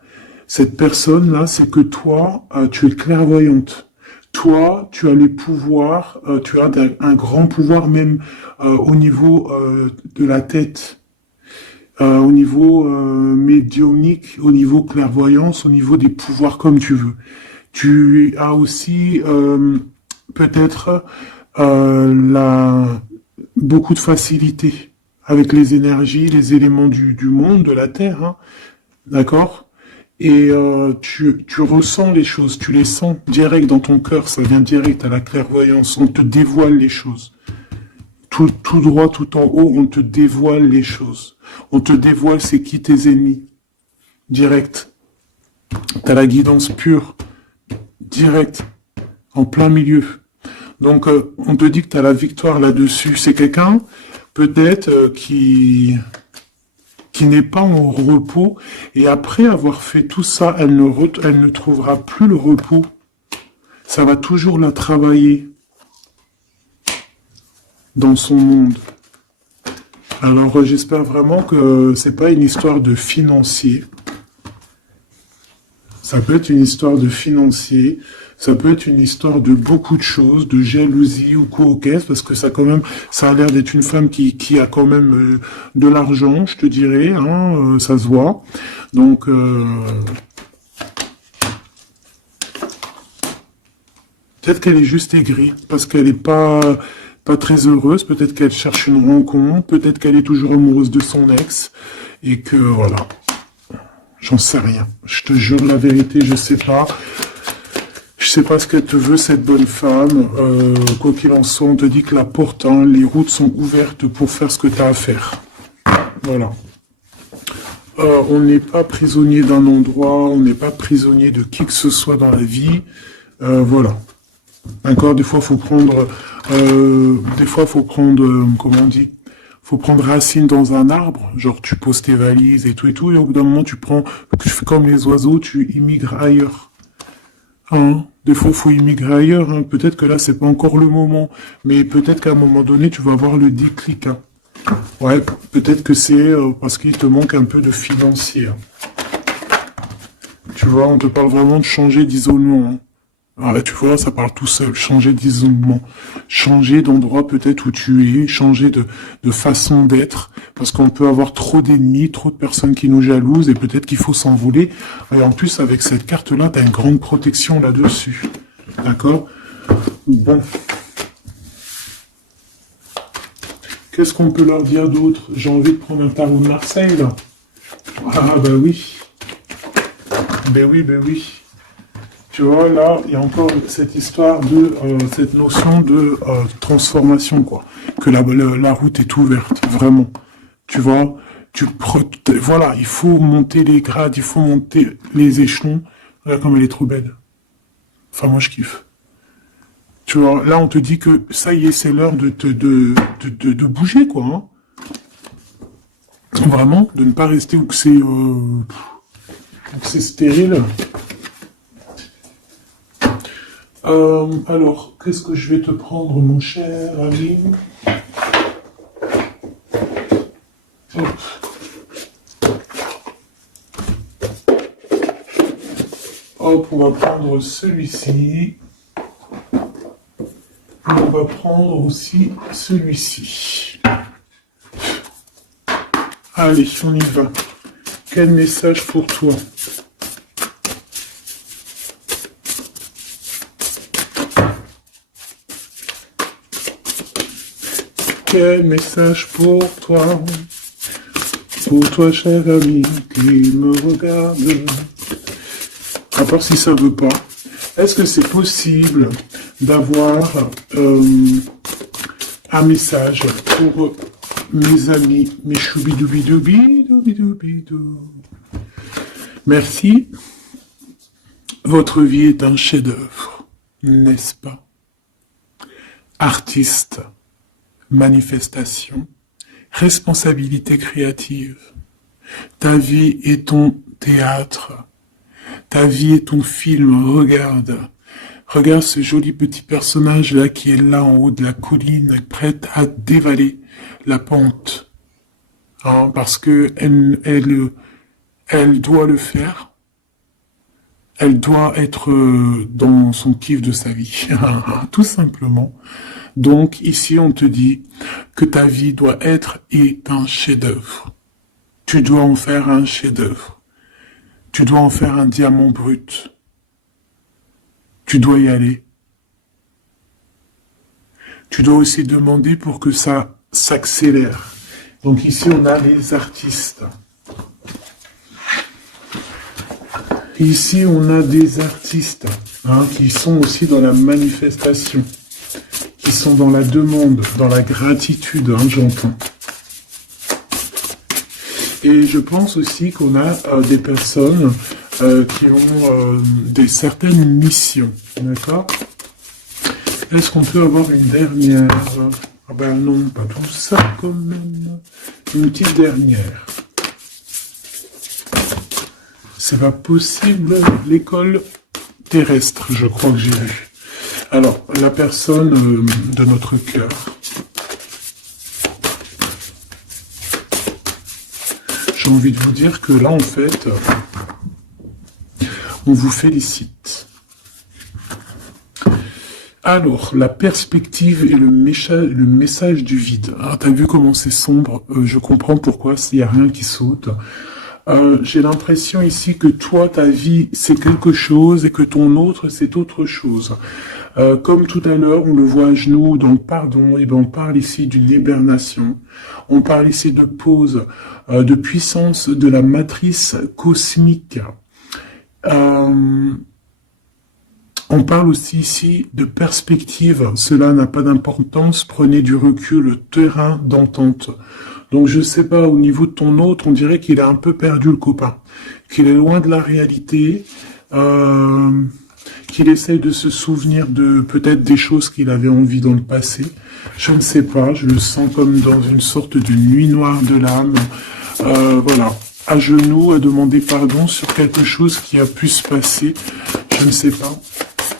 cette personne-là, c'est que toi, tu es clairvoyante. Toi, tu as les pouvoirs, tu as un grand pouvoir même au niveau de la tête, au niveau médiumnique, au niveau clairvoyance, au niveau des pouvoirs comme tu veux. Tu as aussi peut-être beaucoup de facilité avec les énergies, les éléments du monde, de la Terre, hein, d'accord? Et tu ressens les choses, tu les sens direct dans ton cœur, ça vient direct à la clairvoyance, on te dévoile les choses. Tout droit, tout en haut, on te dévoile les choses. On te dévoile c'est qui tes ennemis. Direct. T'as la guidance pure. Direct. En plein milieu. Donc, on te dit que t'as la victoire là-dessus. C'est quelqu'un, peut-être, qui n'est pas en repos, et après avoir fait tout ça, elle ne trouvera plus le repos. Ça va toujours la travailler dans son monde. Alors j'espère vraiment que c'est pas une histoire de financier. Ça peut être une histoire de financier, ça peut être une histoire de beaucoup de choses, de jalousie ou quoi au caisse, parce que ça a l'air d'être une femme qui a quand même de l'argent, je te dirais, hein, ça se voit. Donc, peut-être qu'elle est juste aigrie, parce qu'elle n'est pas très heureuse, peut-être qu'elle cherche une rencontre, peut-être qu'elle est toujours amoureuse de son ex, et que, voilà, j'en sais rien. Je te jure la vérité, je sais pas. Je sais pas ce qu'elle te veut, cette bonne femme. Quoi qu'il en soit, on te dit que la porte, hein, les routes sont ouvertes pour faire ce que tu as à faire. Voilà. On n'est pas prisonnier d'un endroit, on n'est pas prisonnier de qui que ce soit dans la vie. Voilà. D'accord, des fois, faut prendre, comment on dit, faut prendre racine dans un arbre. Genre, tu poses tes valises et tout, et au bout d'un moment, tu fais comme les oiseaux, tu immigres ailleurs. Hein, des fois, faut immigrer ailleurs. Hein. Peut-être que là, c'est pas encore le moment, mais peut-être qu'à un moment donné, tu vas avoir le déclic. Hein. Ouais, peut-être que c'est parce qu'il te manque un peu de financier. Hein. Tu vois, on te parle vraiment de changer d'isolement. Hein. Ah, tu vois, ça parle tout seul. Changer d'isolement. Changer d'endroit peut-être où tu es. Changer de façon d'être. Parce qu'on peut avoir trop d'ennemis, trop de personnes qui nous jalousent et peut-être qu'il faut s'envoler. Et en plus, avec cette carte-là, tu as une grande protection là-dessus. D'accord? Bon. Qu'est-ce qu'on peut leur dire d'autre? J'ai envie de prendre un tarot de Marseille, là. Ah, bah oui. Ben oui, ben oui. Tu vois, là, il y a encore cette histoire de, cette notion de transformation, quoi. Que la route est ouverte, vraiment. Tu vois, voilà, il faut monter les grades, il faut monter les échelons. Regarde comme elle est trop belle. Enfin, moi, je kiffe. Tu vois, là, on te dit que ça y est, c'est l'heure de bouger, quoi. Hein. Vraiment, de ne pas rester où que c'est stérile. Alors, qu'est-ce que je vais te prendre, mon cher ami? Hop. Hop, on va prendre celui-ci. On va prendre aussi celui-ci. Allez, on y va. Quel message pour toi? Quel message pour toi, cher ami, qui me regarde. À part si ça veut pas. Est-ce que c'est possible d'avoir un message pour mes amis, mes choubidoubidoubidoubidoubidoubidou. Merci. Votre vie est un chef-d'œuvre, n'est-ce pas? Artiste. Manifestation, responsabilité créative. Ta vie est ton théâtre. Ta vie est ton film. Regarde ce joli petit personnage-là qui est là en haut de la colline, prête à dévaler la pente. Hein, parce que elle doit le faire. Elle doit être dans son kiff de sa vie. Tout simplement. Donc ici on te dit que ta vie doit être un chef-d'œuvre. Tu dois en faire un chef-d'œuvre. Tu dois en faire un diamant brut. Tu dois y aller. Tu dois aussi demander pour que ça s'accélère. Donc ici on a les artistes. Ici on a des artistes qui sont aussi dans la manifestation. Qui sont dans la demande, dans la gratitude, j'entends. Et je pense aussi qu'on a des personnes qui ont certaines missions, d'accord? Est-ce qu'on peut avoir une dernière? Ah ben non, pas tout ça quand même. Une petite dernière. C'est pas possible, l'école terrestre, je crois que j'ai vu. Alors, la personne de notre cœur. J'ai envie de vous dire que là, en fait, on vous félicite. Alors, la perspective et le message du vide. Ah, t'as vu comment c'est sombre? Je comprends pourquoi, s'il n'y a rien qui saute. J'ai l'impression ici que toi, ta vie, c'est quelque chose et que ton autre, c'est autre chose. Comme tout à l'heure, on le voit à genoux, donc pardon, et ben on parle ici d'une hibernation. On parle ici de pause, de puissance de la matrice cosmique. Euh, on parle aussi ici de perspective. Cela n'a pas d'importance. Prenez du recul, terrain d'entente. Donc je sais pas, au niveau de ton autre, on dirait qu'il a un peu perdu le copain, qu'il est loin de la réalité, qu'il essaye de se souvenir de peut-être des choses qu'il avait envie dans le passé. Je ne sais pas, je le sens comme dans une sorte de nuit noire de l'âme. Voilà, à genoux, à demander pardon sur quelque chose qui a pu se passer. Je ne sais pas.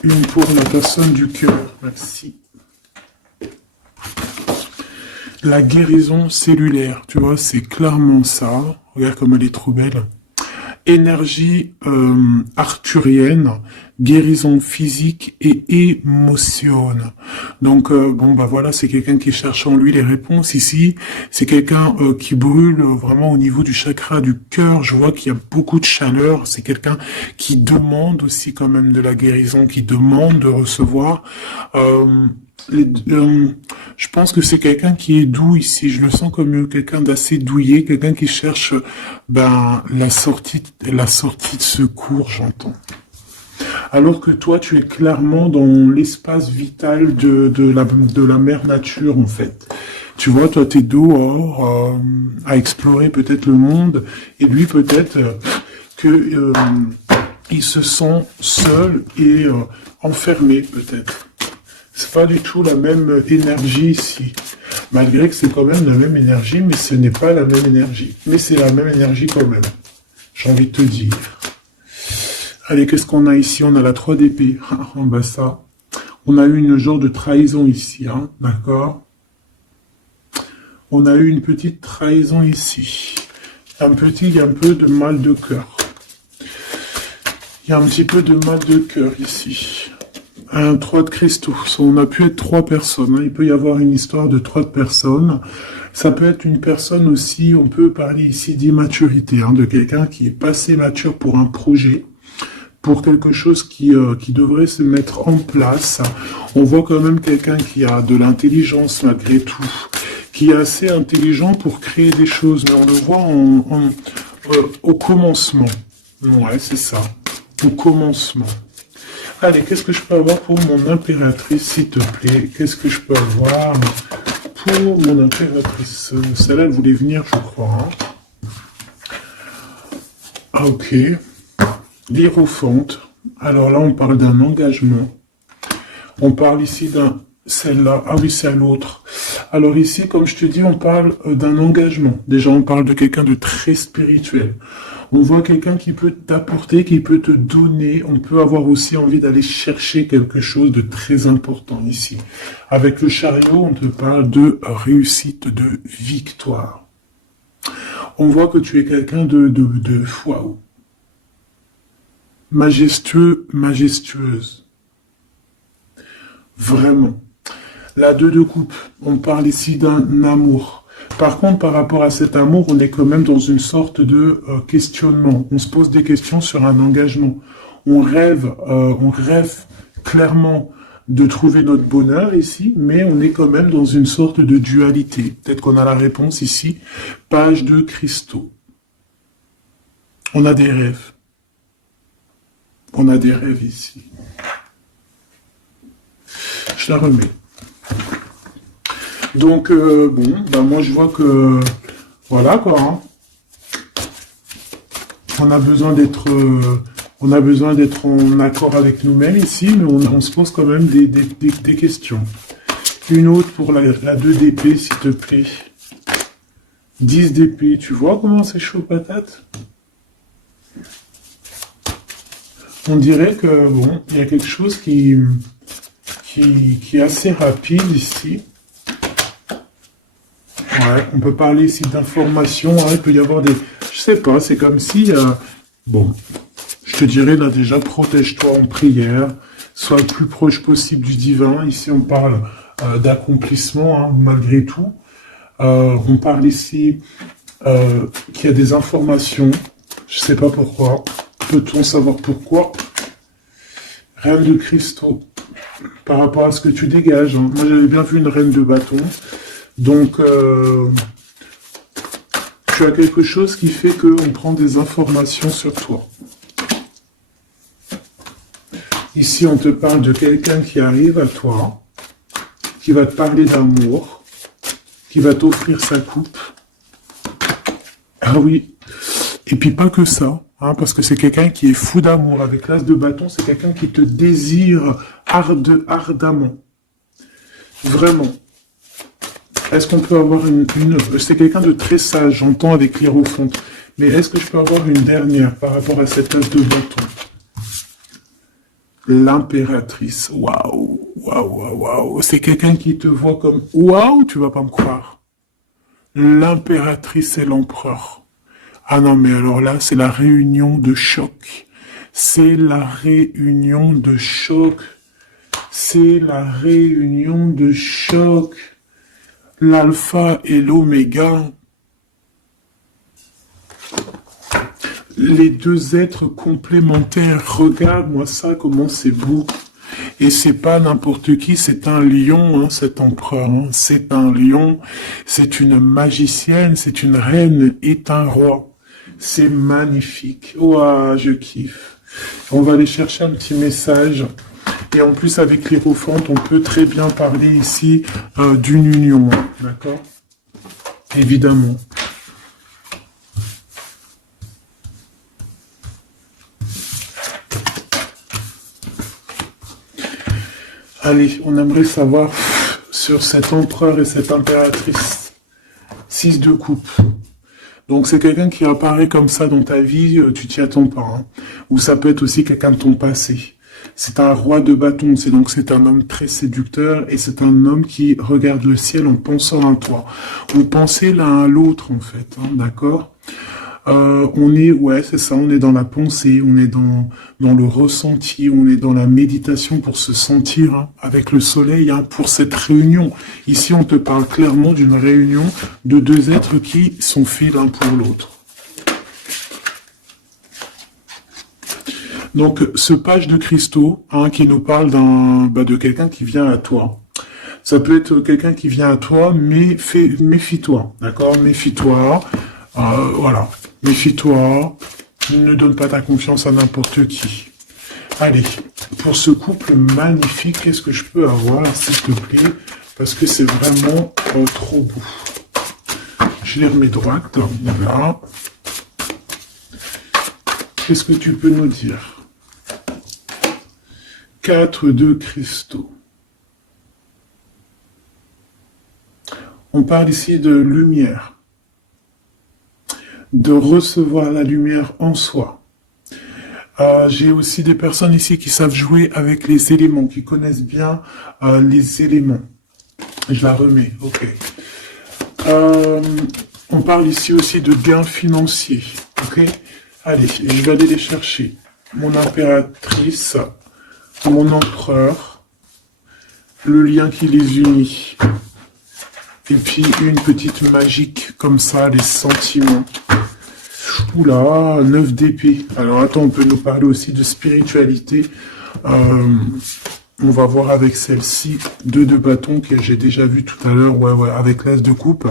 Une pour la personne du cœur. Merci. La guérison cellulaire, tu vois, c'est clairement ça. Regarde comme elle est trop belle. Énergie arthurienne, guérison physique et émotion. Donc, bon, bah voilà, c'est quelqu'un qui cherche en lui les réponses ici. C'est quelqu'un qui brûle vraiment au niveau du chakra du cœur. Je vois qu'il y a beaucoup de chaleur. C'est quelqu'un qui demande aussi quand même de la guérison, qui demande de recevoir. Je pense que c'est quelqu'un qui est doux ici. Je le sens comme quelqu'un d'assez douillet, quelqu'un qui cherche la sortie de secours, j'entends. Alors que toi, tu es clairement dans l'espace vital de la mère nature, en fait. Tu vois, toi, t'es dehors à explorer peut-être le monde, et lui, peut-être que il se sent seul et enfermé, peut-être. C'est pas du tout la même énergie ici. Malgré que c'est quand même la même énergie, mais ce n'est pas la même énergie. Mais c'est la même énergie quand même. J'ai envie de te dire. Allez, qu'est-ce qu'on a ici? On a la 3 d'épée. En bas ça. On a eu une genre de trahison ici, hein, d'accord? On a eu une petite trahison ici. Il y a un peu de mal de cœur. Il y a un petit peu de mal de cœur ici. Un 3 de cristaux. On a pu être 3 personnes. Hein. Il peut y avoir une histoire de 3 personnes. Ça peut être une personne aussi, on peut parler ici d'immaturité, hein, de quelqu'un qui est pas assez mature pour un projet, pour quelque chose qui devrait se mettre en place. On voit quand même quelqu'un qui a de l'intelligence malgré tout, qui est assez intelligent pour créer des choses, mais on le voit au commencement. Ouais, c'est ça. Au commencement. Allez, qu'est-ce que je peux avoir pour mon impératrice, s'il te plaît? Qu'est-ce que je peux avoir pour mon impératrice? Celle-là, elle voulait venir, je crois. Hein. Ah, ok. L'Hiérophante. Alors là, on parle d'un engagement. On parle ici d'un... Celle-là. Ah oui, c'est à l'autre. Alors ici, comme je te dis, on parle d'un engagement. Déjà, on parle de quelqu'un de très spirituel. On voit quelqu'un qui peut t'apporter, qui peut te donner. On peut avoir aussi envie d'aller chercher quelque chose de très important ici. Avec le chariot, on te parle de réussite, de victoire. On voit que tu es quelqu'un de waouh. Majestueux, majestueuse. Vraiment. La 2 de coupe, on parle ici d'un amour. Par contre, par rapport à cet amour, on est quand même dans une sorte de questionnement. On se pose des questions sur un engagement. On rêve clairement de trouver notre bonheur ici, mais on est quand même dans une sorte de dualité. Peut-être qu'on a la réponse ici. Page de cristaux. On a des rêves. On a des rêves ici. Je la remets. Donc, bon, ben moi je vois que, voilà quoi, hein. On a besoin d'être en accord avec nous-mêmes ici, mais on se pose quand même des questions. Une autre pour la 2 d'épée, s'il te plaît. 10 d'épée, tu vois comment c'est chaud patate? On dirait que, bon, il y a quelque chose qui est assez rapide ici. Ouais, on peut parler ici d'informations, hein, il peut y avoir des... Je sais pas, c'est comme si... bon, je te dirais là déjà, protège-toi en prière, sois le plus proche possible du divin. Ici, on parle d'accomplissement, hein, malgré tout. On parle ici qu'il y a des informations Je sais pas pourquoi. Peut-on savoir pourquoi? Reine de cristaux. Par rapport à ce que tu dégages. Hein. Moi, j'avais bien vu une reine de bâton. Donc, tu as quelque chose qui fait qu'on prend des informations sur toi. Ici, on te parle de quelqu'un qui arrive à toi, qui va te parler d'amour, qui va t'offrir sa coupe. Ah oui. Et puis pas que ça, hein, parce que c'est quelqu'un qui est fou d'amour. Avec l'as de bâton, c'est quelqu'un qui te désire ardemment. Vraiment. Est-ce qu'on peut avoir C'est quelqu'un de très sage, j'entends avec l'hiérophante. Mais est-ce que je peux avoir une dernière par rapport à cette as de bâton? L'impératrice. Waouh, waouh, waouh, waouh. C'est quelqu'un qui te voit comme... Waouh, tu vas pas me croire. L'impératrice et l'empereur. Ah non, mais alors là, c'est la réunion de choc. C'est la réunion de choc. C'est la réunion de choc. L'alpha et l'oméga. Les deux êtres complémentaires. Regarde-moi ça, comment c'est beau. Et c'est pas n'importe qui, c'est un lion, hein, cet empereur. Hein. C'est un lion, c'est une magicienne, c'est une reine et un roi. C'est magnifique. Ouah, je kiffe. On va aller chercher un petit message. Et en plus, avec l'hiérophante, on peut très bien parler ici d'une union. D'accord? Évidemment. Allez, on aimerait savoir sur cet empereur et cette impératrice. 6 de coupe. Donc c'est quelqu'un qui apparaît comme ça dans ta vie, tu t'y attends pas. Hein. Ou ça peut être aussi quelqu'un de ton passé. C'est un roi de bâton, c'est un homme très séducteur et c'est un homme qui regarde le ciel en pensant à toi. On pensait l'un à l'autre en fait, hein, d'accord? Ouais, c'est ça, on est dans la pensée, on est dans le ressenti, on est dans la méditation pour se sentir hein, avec le soleil, hein, pour cette réunion. Ici, on te parle clairement d'une réunion de deux êtres qui sont faits l'un pour l'autre. Donc, ce page de cristaux, hein, qui nous parle de quelqu'un qui vient à toi. Ça peut être quelqu'un qui vient à toi, mais méfie-toi, d'accord? Méfie-toi, voilà. Méfie-toi, ne donne pas ta confiance à n'importe qui. Allez, pour ce couple magnifique, qu'est-ce que je peux avoir, s'il te plaît? Parce que c'est vraiment trop beau. Je les remets droite, voilà. Qu'est-ce que tu peux nous dire? 4 de cristaux. On parle ici de lumière. De recevoir la lumière en soi. J'ai aussi des personnes ici qui savent jouer avec les éléments, qui connaissent bien les éléments. Je la remets, ok. On parle ici aussi de gains financiers, ok. Allez, je vais aller les chercher. Mon impératrice, mon empereur, le lien qui les unit. Et puis une petite magique comme ça, les sentiments. Oula, 9 d'épée. Alors attends, on peut nous parler aussi de spiritualité. On va voir avec celle-ci, 2 de bâton que j'ai déjà vu tout à l'heure, ouais, avec l'as de coupe.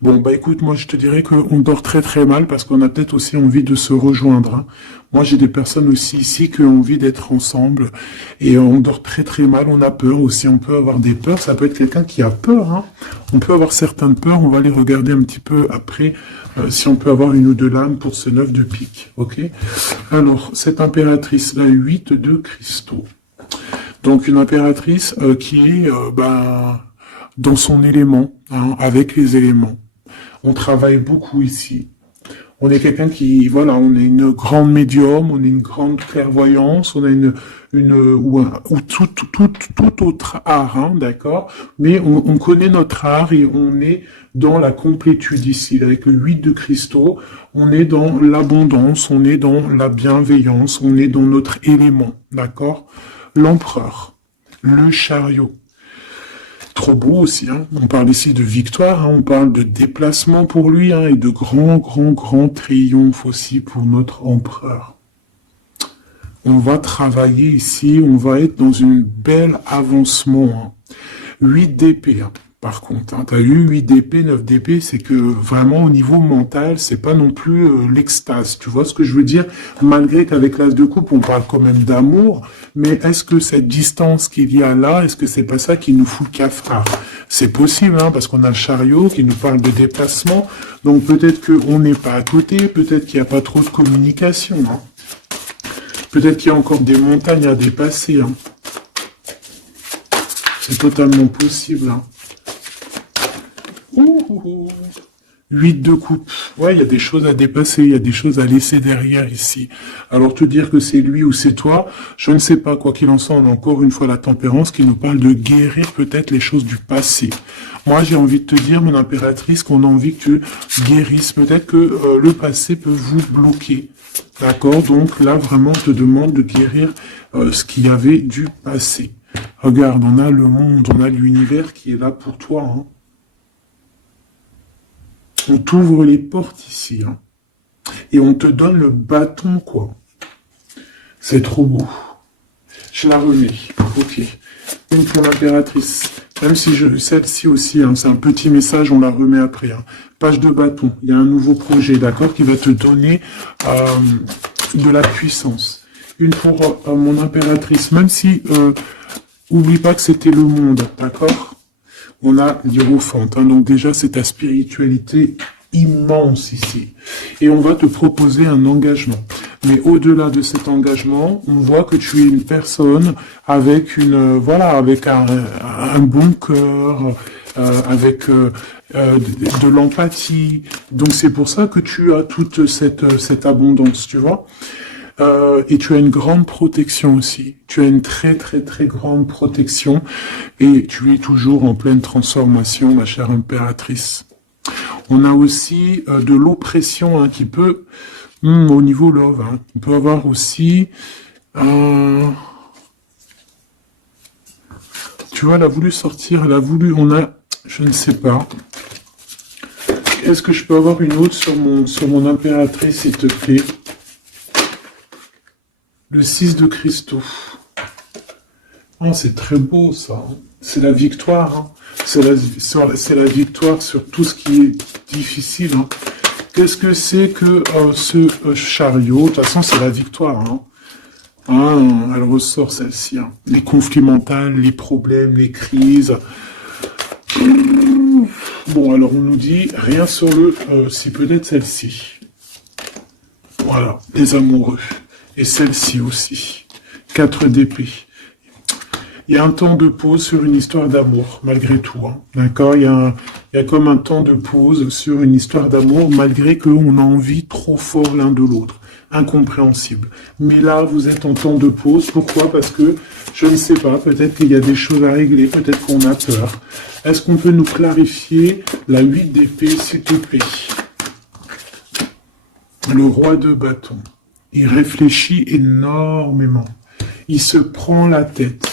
Bon, bah écoute, moi je te dirais qu'on dort très très mal parce qu'on a peut-être aussi envie de se rejoindre. Hein. Moi j'ai des personnes aussi ici qui ont envie d'être ensemble et on dort très très mal, on a peur aussi, on peut avoir des peurs, ça peut être quelqu'un qui a peur. Hein. On peut avoir certaines peurs, on va les regarder un petit peu après si on peut avoir une ou deux lames pour ce 9 de pique, ok? Alors, cette impératrice, la 8 de cristaux. Donc une impératrice qui est dans son élément, hein, avec les éléments. On travaille beaucoup ici. On est quelqu'un qui, voilà, on est une grande médium, on est une grande clairvoyance, on a ou tout autre art, hein, d'accord? Mais on connaît notre art et on est dans la complétude ici. Avec le 8 de cristaux, on est dans l'abondance, on est dans la bienveillance, on est dans notre élément, d'accord? L'empereur, le chariot. Trop beau aussi, hein. On parle ici de victoire, hein. On parle de déplacement pour lui, hein, et de grand triomphe aussi pour notre empereur. On va travailler ici, on va être dans une belle avancement, hein. 8 d'épée, hein. Par contre, hein, tu as eu 8 d'épée, 9 d'épée, c'est que vraiment au niveau mental, c'est pas non plus l'extase. Tu vois ce que je veux dire? Malgré qu'avec l'as de coupe, on parle quand même d'amour, mais est-ce que cette distance qu'il y a là, est-ce que c'est pas ça qui nous fout le cafard? C'est possible, hein, parce qu'on a le chariot qui nous parle de déplacement, donc peut-être qu'on n'est pas à côté, peut-être qu'il n'y a pas trop de communication, hein. Peut-être qu'il y a encore des montagnes à dépasser, hein. C'est totalement possible, hein. 8 de coupe. Ouais, il y a des choses à dépasser, il y a des choses à laisser derrière ici. Alors te dire que c'est lui ou c'est toi, je ne sais pas. Quoi qu'il en soit, on a encore une fois la tempérance qui nous parle de guérir peut-être les choses du passé. Moi, j'ai envie de te dire, mon impératrice, qu'on a envie que tu guérisses. Peut-être que le passé peut vous bloquer. D'accord? Donc là, vraiment, on te demande de guérir ce qu'il y avait du passé. Regarde, on a le monde, on a l'univers qui est là pour toi, hein. On t'ouvre les portes ici, hein. Et on te donne le bâton, quoi. C'est trop beau. Je la remets. Ok. Une pour l'impératrice. Même si celle-ci aussi, hein, c'est un petit message, on la remet après, hein. Page de bâton. Il y a un nouveau projet, d'accord, qui va te donner de la puissance. Une pour mon impératrice. Même si, oublie pas que c'était le monde, d'accord? On a l'Hiérophante, hein, donc déjà c'est ta spiritualité immense ici. Et on va te proposer un engagement. Mais au-delà de cet engagement, on voit que tu es une personne avec avec un bon cœur, avec de l'empathie. Donc c'est pour ça que tu as toute cette abondance, tu vois. Et tu as une grande protection aussi. Tu as une très grande protection et tu es toujours en pleine transformation, ma chère impératrice. On a aussi de l'oppression, hein, qui peut, au niveau love, hein, on peut avoir aussi, tu vois, elle a voulu sortir, je ne sais pas. Est-ce que je peux avoir une autre sur mon impératrice, s'il te plaît? Le 6 de cristaux. Oh, c'est très beau, ça. C'est la victoire, hein. C'est la victoire sur tout ce qui est difficile, hein. Qu'est-ce que c'est que ce chariot? De toute façon, c'est la victoire, hein. Ah, elle ressort, celle-ci, hein. Les conflits mentaux, les problèmes, les crises. Bon, alors on nous dit rien sur c'est peut-être celle-ci. Voilà, les amoureux. Et celle-ci aussi. 4 d'épée. Il y a un temps de pause sur une histoire d'amour, malgré tout, hein. D'accord? Il y a comme un temps de pause sur une histoire d'amour, malgré qu'on a envie trop fort l'un de l'autre. Incompréhensible. Mais là, vous êtes en temps de pause. Pourquoi? Parce que, je ne sais pas, peut-être qu'il y a des choses à régler, peut-être qu'on a peur. Est-ce qu'on peut nous clarifier la 8 d'épée, s'il te plaît? Le roi de bâton. Il réfléchit énormément. Il se prend la tête.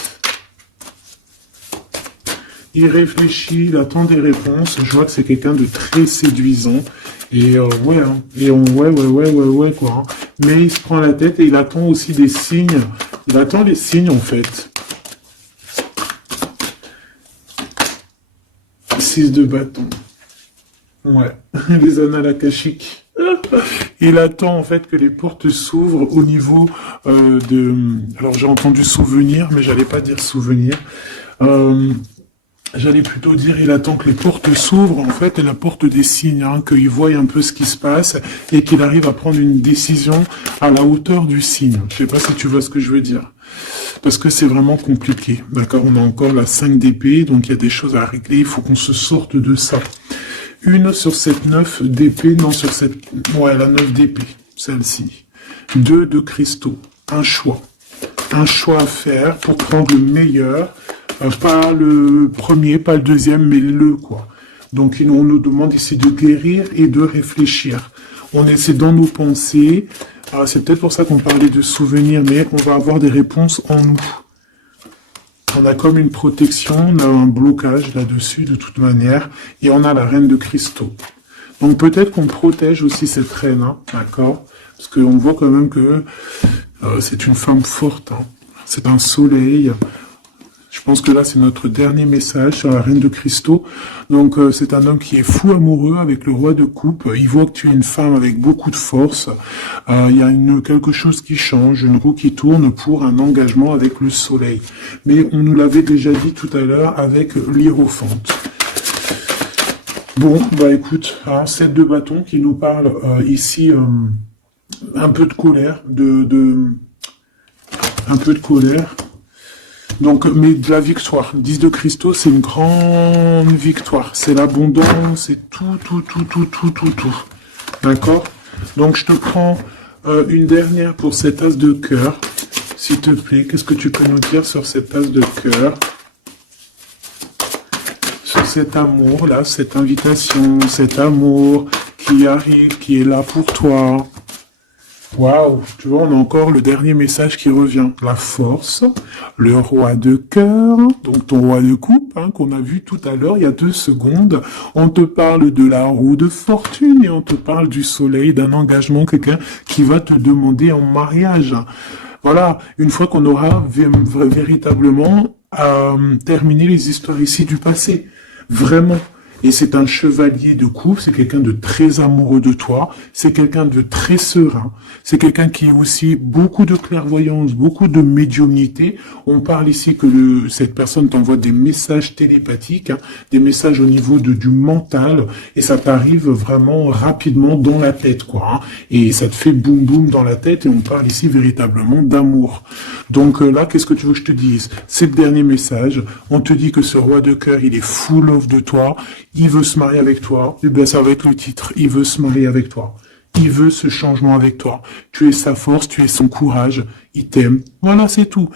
Il réfléchit, il attend des réponses. Je vois que c'est quelqu'un de très séduisant. Et ouais, hein. Et ouais, quoi. Hein. Mais il se prend la tête et il attend aussi des signes. Il attend les signes, en fait. 6 de bâton. Ouais. Les annales akashiques. Il attend en fait que les portes s'ouvrent au niveau Alors j'ai entendu souvenir, mais j'allais pas dire souvenir. J'allais plutôt dire il attend que les portes s'ouvrent en fait et la porte des signes, hein, qu'il voie un peu ce qui se passe et qu'il arrive à prendre une décision à la hauteur du signe. Je sais pas si tu vois ce que je veux dire. Parce que c'est vraiment compliqué. D'accord, on a encore la 5 d'épée, donc il y a des choses à régler, il faut qu'on se sorte de ça. Une sur cette 9 d'épée, non sur cette... Ouais, la 9 d'épée, celle-ci. 2 de cristaux, un choix. Un choix à faire pour prendre le meilleur. Pas le premier, pas le deuxième, mais le quoi. Donc on nous demande ici de guérir et de réfléchir. C'est dans nos pensées. C'est peut-être pour ça qu'on parlait de souvenirs, mais on va avoir des réponses en nous. On a comme une protection, on a un blocage là-dessus de toute manière, et on a la reine de cristaux. Donc peut-être qu'on protège aussi cette reine, hein, d'accord? Parce qu'on voit quand même que c'est une femme forte, hein. C'est un soleil. Je pense que là, c'est notre dernier message sur la reine de cristaux. Donc, c'est un homme qui est fou amoureux avec le roi de coupe. Il voit que tu es une femme avec beaucoup de force. Il y a quelque chose qui change, une roue qui tourne pour un engagement avec le soleil. Mais on nous l'avait déjà dit tout à l'heure avec l'hiérophante. Bon, bah écoute, hein, 7 de bâton qui nous parle ici un peu de colère, un peu de colère. Donc, mais de la victoire. 10 de cristaux, c'est une grande victoire. C'est l'abondance, c'est tout. D'accord? Donc, je te prends une dernière pour cet as de cœur. S'il te plaît, qu'est-ce que tu peux nous dire sur cet as de cœur? Sur cet amour, là, cette invitation, cet amour qui arrive, qui est là pour toi. Waouh, tu vois, on a encore le dernier message qui revient. La force, le roi de cœur, donc ton roi de coupe, hein, qu'on a vu tout à l'heure, il y a 2 secondes. On te parle de la roue de fortune et on te parle du soleil, d'un engagement, quelqu'un qui va te demander en mariage. Voilà, une fois qu'on aura véritablement terminé les histoires ici du passé. Vraiment. Et c'est un chevalier de coupe, c'est quelqu'un de très amoureux de toi, c'est quelqu'un de très serein, c'est quelqu'un qui a aussi beaucoup de clairvoyance, beaucoup de médiumnité. On parle ici que cette personne t'envoie des messages télépathiques, hein, des messages au niveau du mental, et ça t'arrive vraiment rapidement dans la tête, quoi. Hein, et ça te fait boum boum dans la tête, et on parle ici véritablement d'amour. Donc là, qu'est-ce que tu veux que je te dise? C'est le dernier message. On te dit que ce roi de cœur, il est full of de toi. Il veut se marier avec toi. Et bien, ça va être le titre. Il veut se marier avec toi. Il veut ce changement avec toi. Tu es sa force, tu es son courage. Il t'aime. Voilà, c'est tout.